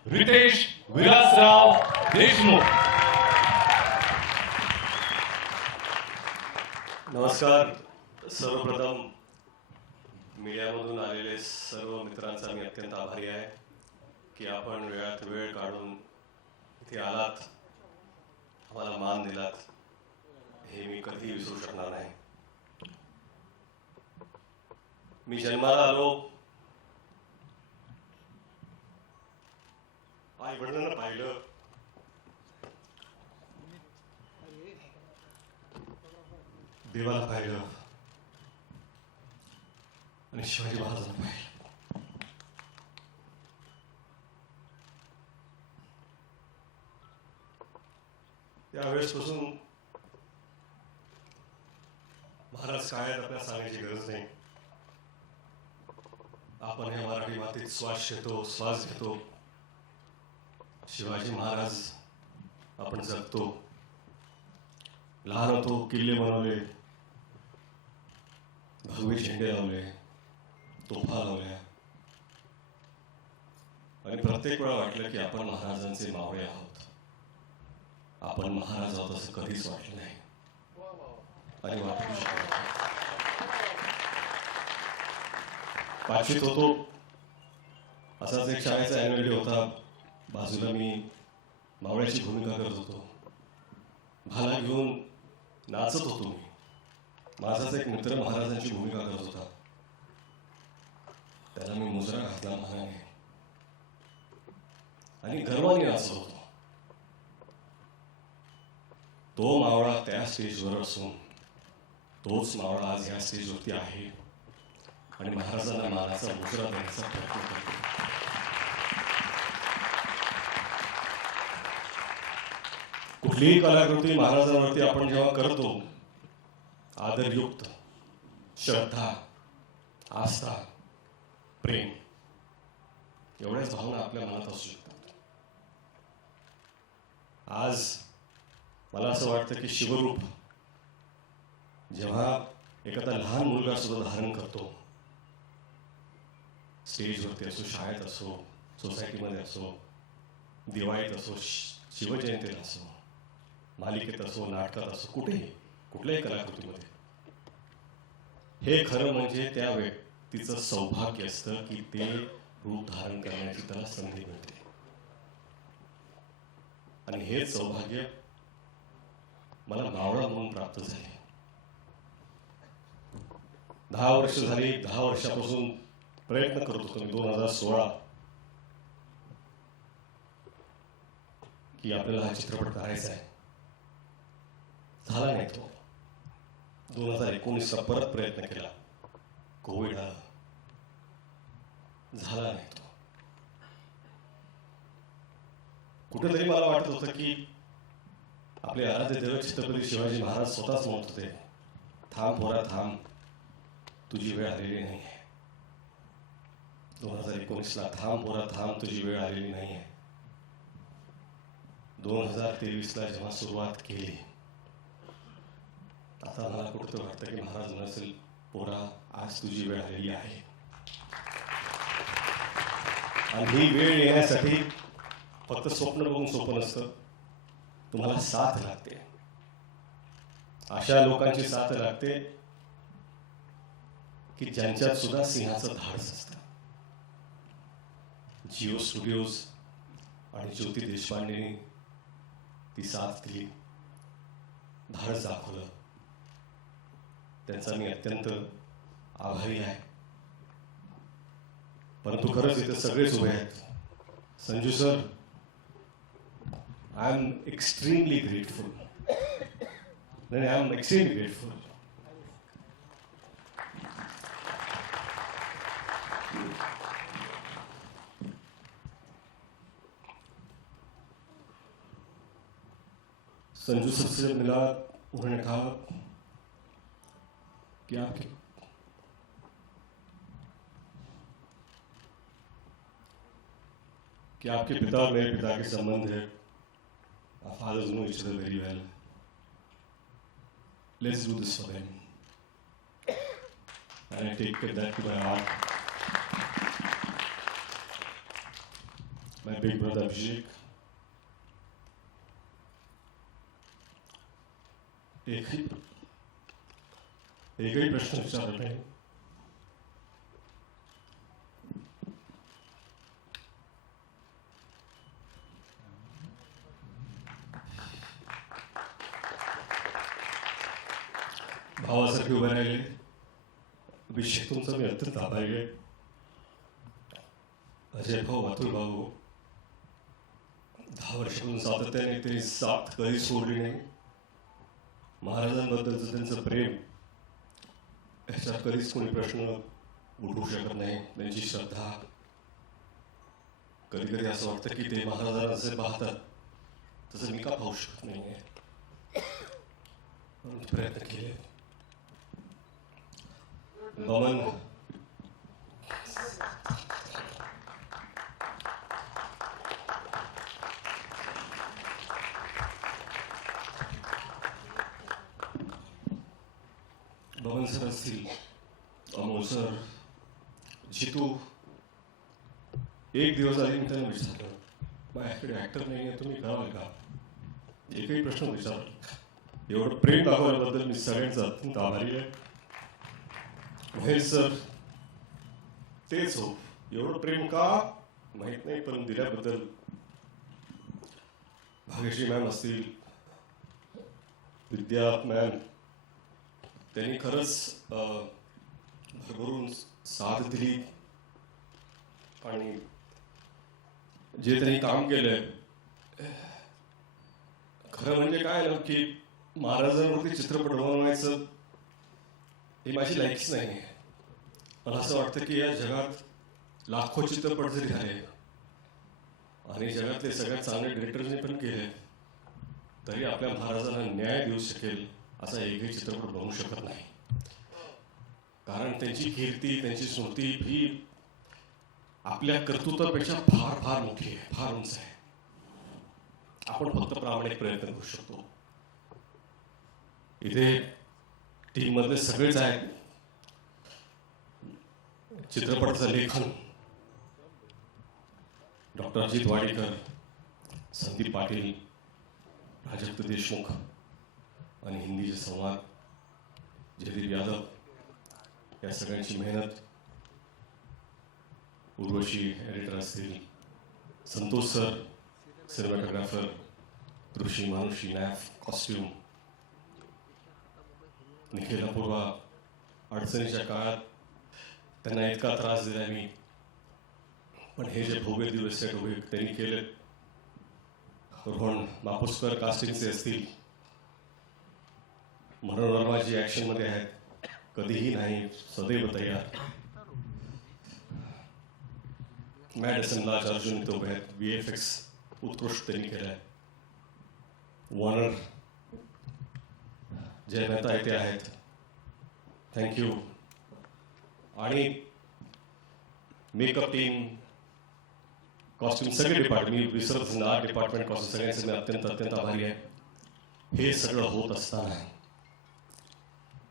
रितेश विलासराव देशमुख. नमस्कार. सर्वप्रथम मीडियामधून आलेले सर्व मित्रांचा मी अत्यंत आभारी आहे की आपण वेळात वेळ काढून इथे आलात, आम्हाला मान दिलात, हे मी कधी विसरू शकणार नाही. मी जन्माला आलो, आई वडिलांना पाहिलं, देवाला पाहिलं आणि शिवाजी महाराजांना पाहिलं. त्यावेळेसपासून महाराज काय आहेत आपल्याला सांगायची गरज नाही. आपण हे मराठी मातीत श्वास घेतो. शिवाजी महाराज आपण जगतो. लहान होतो, किल्ले बनवले, भगवे झेंडे लावले, तोफा लावल्या आणि प्रत्येक वेळा वाटलं की आपण महाराजांचे मावळे आहोत. आपण महाराज आहोत असं कधीच वाटलं नाही आणि वाटू शकत नाही. पाचवीत होतो, असाच एक शाळेचा ॲन्युअल डे होता. बाजूला मी मावळ्याची भूमिका करत होतो. भाला घेऊन नाचत होतो मी. माझाच एक मित्र महाराजांची भूमिका करत होता. त्याला मी मुजरा घातला मानाने आणि गर्वाने नाचत होतो. तो मावळा त्या स्टेजवर असून तोच मावळा आज या स्टेजवरती आहे आणि महाराजांना मानाचा मुजरा देण्याचा प्रयत्न करतो. कुठलीही कलाकृती महाराजांवरती आपण जेव्हा करतो, आदरयुक्त, श्रद्धा, आस्था, प्रेम एवढ्याच भावना आपल्या मनात असू शकतात. आज मला असं वाटतं की शिवरूप जेव्हा एखादा लहान मुलगा सुद्धा धारण करतो, स्टेजवरती असो, शाळेत असो, सोसायटीमध्ये असो, दिवाळीत असो, शिवजयंतीला असो, मालिकेत असो, नाटकात असो, कुठेही कुठल्याही कलाकृतीमध्ये, हे खरं म्हणजे त्या व्यक्तीचं सौभाग्य असतं की ते रूप धारण करण्याची त्याला संधी मिळते. आणि हेच सौभाग्य मला मावळा म्हणून प्राप्त झाले. 10 वर्ष झाली. 10 वर्षापासून प्रयत्न करत होतो मी 2016 की आपल्याला हा चित्रपट करायचा आहे. झाला नाही तो. 2019ला परत प्रयत्न केला, कोविड आला, झाला नाही तो. कुठेतरी मला वाटत होतं की आपले आराध्य दैवत छत्रपती शिवाजी महाराज स्वतःच म्हणत होते, थांब पोरा थांब, तुझी वेळ आलेली नाही आहे. 2019ला थांब पोरा थांब, तुझी वेळ आलेली नाही आहे. 2023ला जेव्हा सुरुवात केली, आता मला कुठं वाटतं की महाराज नसेल, पोरा आज तुझी वेळ आलेली आहे. आणि ही वेळ येण्यासाठी फक्त स्वप्न बघून सोपं नसतं, तुम्हाला साथ लागते. अशा लोकांची साथ लागते की ज्यांच्यात सुद्धा सिंहाचं धाडस असतं. जिओ स्टुडिओज आणि ज्योती देशपांडेंनी ती साथ दिली, धाडस दाखवलं. त्यांचा मी अत्यंत आभारी आहे. परंतु खरंच इथे सगळेच उभे आहेत. Sanju sir, I am extremely grateful. नाही, I am extremely grateful. Sanju sir से मिला, उन्होंने कहा कि आपके पिता और मेरे पिता के संबंध है. Our fathers know each other very well. Let's do this for them. And I take that to my heart. My big brother Abhishek. एकही प्रश्न विचारत नाही. भावासारखे उभे राहिले. अभिषेक तुमचा मी अत्यंत आभारी आहे. अजय भाऊ, अतुल भाऊ, 10 वर्षापासून सातत्याने त्यांनी साथ कधी सोडली नाही. महाराजांबद्दलचं त्यांचं प्रेम, ह्याच्यात कधीच कोणी प्रश्न उठवू शकत नाही. त्यांची श्रद्धा, कधी कधी असं वाटतं की ते महाराजांना जसे पाहतात तसं मी का पाहू शकत नाही आहे. प्रयत्न केले. बमन, बमन सर असतील, अमोल सर, जितू. एक दिवस आधी मी त्यांना विचारलं, माझ्याकडे ऍक्टर नाही आहे, तुम्ही कराल का? एकही प्रश्न विचारला. एवढं प्रेम दाखवल्याबद्दल मी सगळ्यांचा अत्यंत आभारी आहे. महेश सर, तेच हो, एवढं प्रेम का माहित नाही, पण दिल्याबद्दल. भाग्यश्री मॅम असतील, विद्या मॅम, त्यांनी खरंच भरभरून साथ दिली. आणि जे त्यांनी काम केलंय, खरं म्हणजे काय ना की महाराजांवरती चित्रपट बनवायचं ही माझी लायकीच नाही आहे. मला असं वाटतं की या जगात लाखो चित्रपट जरी झाले आणि जगातले सगळ्यात चांगले डिरेक्टर्सने पण केले तरी आपल्या महाराजांना न्याय देऊ शकेल असा एकही चित्रपट बनवू शकत नाही. कारण त्यांची कीर्ती, त्यांची स्मृती ही आपल्या कर्तृत्वापेक्षा फार फार मोठी आहे, फार उंच आहे. आपण फक्त प्रामाणिक प्रयत्न करू शकतो. इथे टीम मधले सगळेच आहेत. चित्रपटाचं लेखन डॉक्टर अजित वाडेकर, संदीप पाटील, प्राजक्त देशमुख आणि हिंदीचे संवाद जयदीप यादव, या सगळ्यांची मेहनत. उर्वशी एडिटर असतील, संतोष सर सिनेमॅटोग्राफर, कृषी मानुषी नॅफ कॉस्ट्यूम, निखिल अपूर्वा अडचणीच्या काळात त्यांना इतका त्रास दिला मी, पण हे जे भव्य दिवस सेट उभे त्यांनी केले. रोहन मापुसकर कास्टिंगचे असतील, मनोरमाजी ॲक्शनमध्ये आहेत, कधीही नाही सदैव तयार. मॅडिसन लाज अर्जुन इथे उभे आहेत, VFX उत्कृष्ट त्यांनी केलं आहे. वॉर्नर जय मेहता इथे आहेत, थँक्यू. आणि मेकअप टीम, कॉस्ट्यूम, सगळे डिपार्टमेंट, मी विसरत नाही, आर्ट डिपार्टमेंट, कॉस्ट्यूम, सगळ्यांचे मी अत्यंत आभारी आहे. हे सगळं होत असताना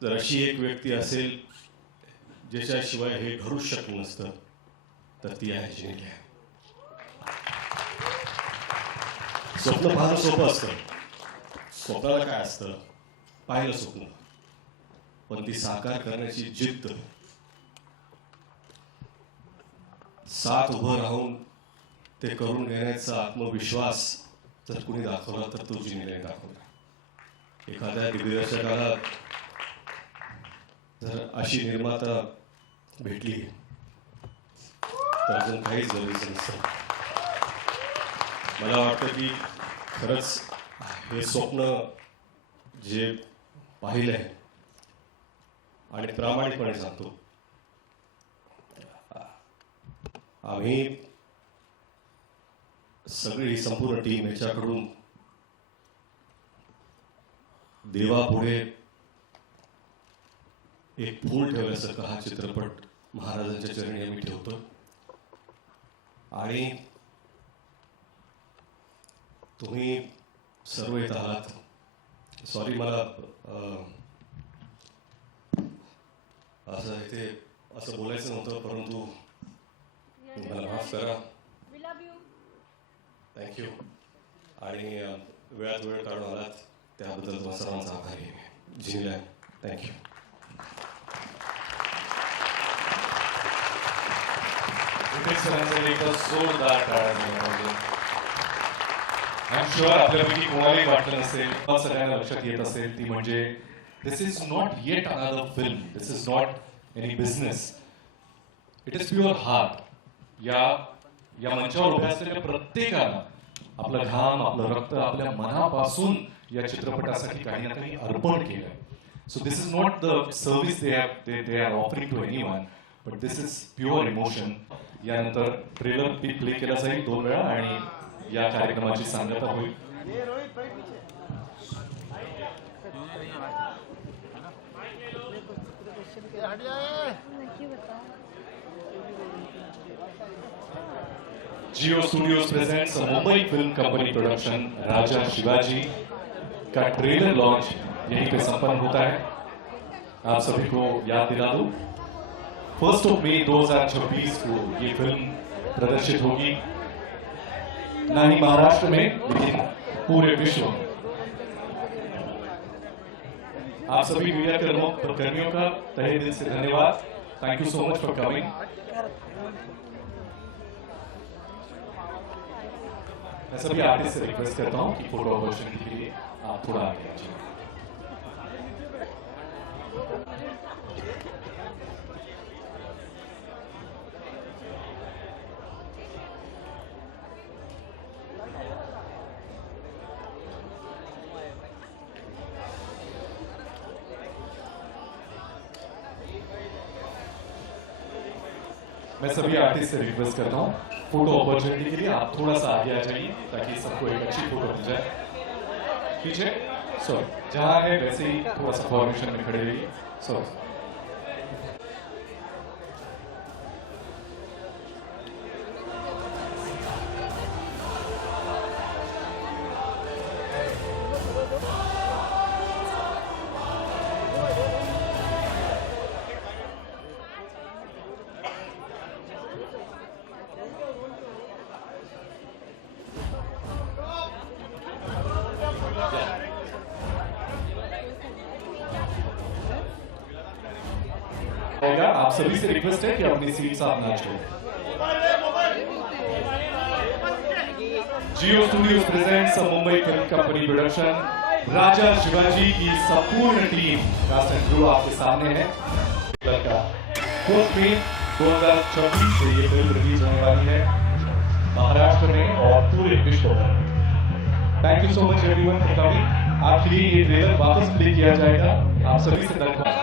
जर अशी एक व्यक्ती असेल ज्याच्याशिवाय हे घडूच शकलं नसतं तर ती आहे जिनेलिया. स्वप्न पाहणं सोपं असतं, स्वप्नाला काय असतं, पाहिलं स्वप्न, पण ती साकार करण्याची जिद्द, साथ उभं राहून ते करून घेण्याचा आत्मविश्वास जर कुणी दाखवला तर तो जिनेलियाने दाखवला. एखाद्या दिग्दर्शकाला जर अशी निर्माता भेटली तर अजून काहीच जरुरीचं नसतं. मला वाटतं की खरंच हे स्वप्न जे पाहिलं आहे आणि प्रामाणिकपणे सांगतो, आम्ही सगळी ही संपूर्ण टीम याच्याकडून देवापुढे एक फूल ठेवल्यासारखा हा चित्रपट महाराजांच्या चरणी आम्ही ठेवतो. आणि तुम्ही सर्व येत आहात. सॉरी, मला असं इथे असं बोलायचं नव्हतं, परंतु मला माफ करा. थँक्यू. आणि वेळात वेळ काढून आलात त्याबद्दल तुम्हाला सर्वांचा आभारी आहे. जिनेलिया, थँक्यू. जोरदार टाळ्या. आय एम शुअर आपल्यापैकी कोणालाही वाटलं नसेल, सगळ्यांना लक्षात येत असेल, ती म्हणजे this is not yet another film, this is not any business, it is pure heart. या मंचावर उभ्या असलेल्या प्रत्येकाला आपलं घाम, आपलं रक्त, आपल्या मनापासून या चित्रपटासाठी काही ना काही अर्पण केलं. So this is not the service they are offering to anyone, but this is pure emotion. यानंतर ट्रेलर प्ले केला जाईल 2 वेळा आणि या कार्यक्रमाची सांगता होईल. Jio studios presents a Mumbai film company production Raja Shivaji का ट्रेलर लॉन्च यहीं पे संपन्न होता है. आप सभी को याद दिला दूं, 1 मई 2026 को ये फिल्म प्रदर्शित होगी, न ही महाराष्ट्र में लेकिन पूरे विश्व में. आप सभी मीडिया कर्मियों का तहे दिल से धन्यवाद. Thank you so much for coming. मैं सभी आर्टिस्ट से रिक्वेस्ट करता हूं कि फोटो अपॉर्चुनिटी के लिए आप थोड़ा आगे आ जाइए. मैं सभी आर्टिस्ट से रिक्वेस्ट करता हूँ फोटो अपॉर्चुनिटी के लिए आप थोड़ा सा आगे आ जाइए ताकि सबको एक अच्छी फोटो मिल जाए। पीछे सॉरी जहाँ है वैसे ही थोड़ा सा फॉर्मेशन में खड़े रहिए। सॉरी आप सभी से रिक्वेस्ट है कि अपनी सीट्स आप ना छोड़ें। Jio studios presents Mumbai film company production Raja Shivaji की संपूर्ण टीम कास्ट एंड क्रू आपके सामने है। फोर्थ में 2024 से ये फिल्म रिलीज होने वाली है महाराष्ट्र में और पूरे विश्व में। Thank you so much everyone for coming. आपके लिए ये ट्रेलर वापस प्ले किया जाएगा। आप सभी से धन्यवाद।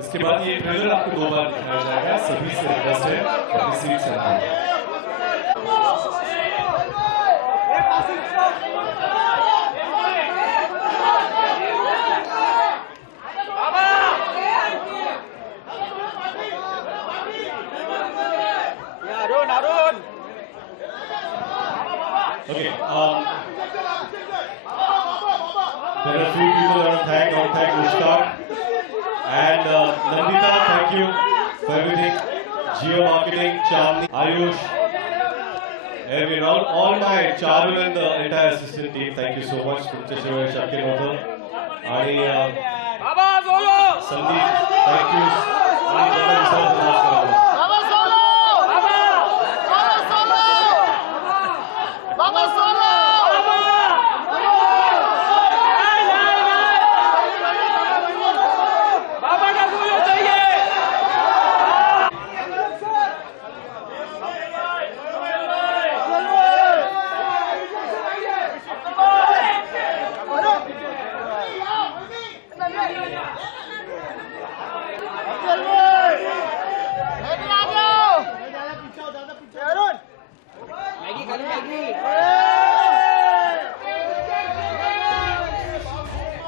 इसके बाद ये ट्रेलर आपको 2 बार दिखाया जाएगा। सभी से रिक्वेस्ट है अपनी सीट से आइए। Okay. There are a few people I want to thank Mushtaq and Nandita, thank you for everything. Geo Marketing, Chandni, Ayush, everyone, all my Charul and the entire assistant team, thank you so much. Shakir Motor, Sandeep, thank you.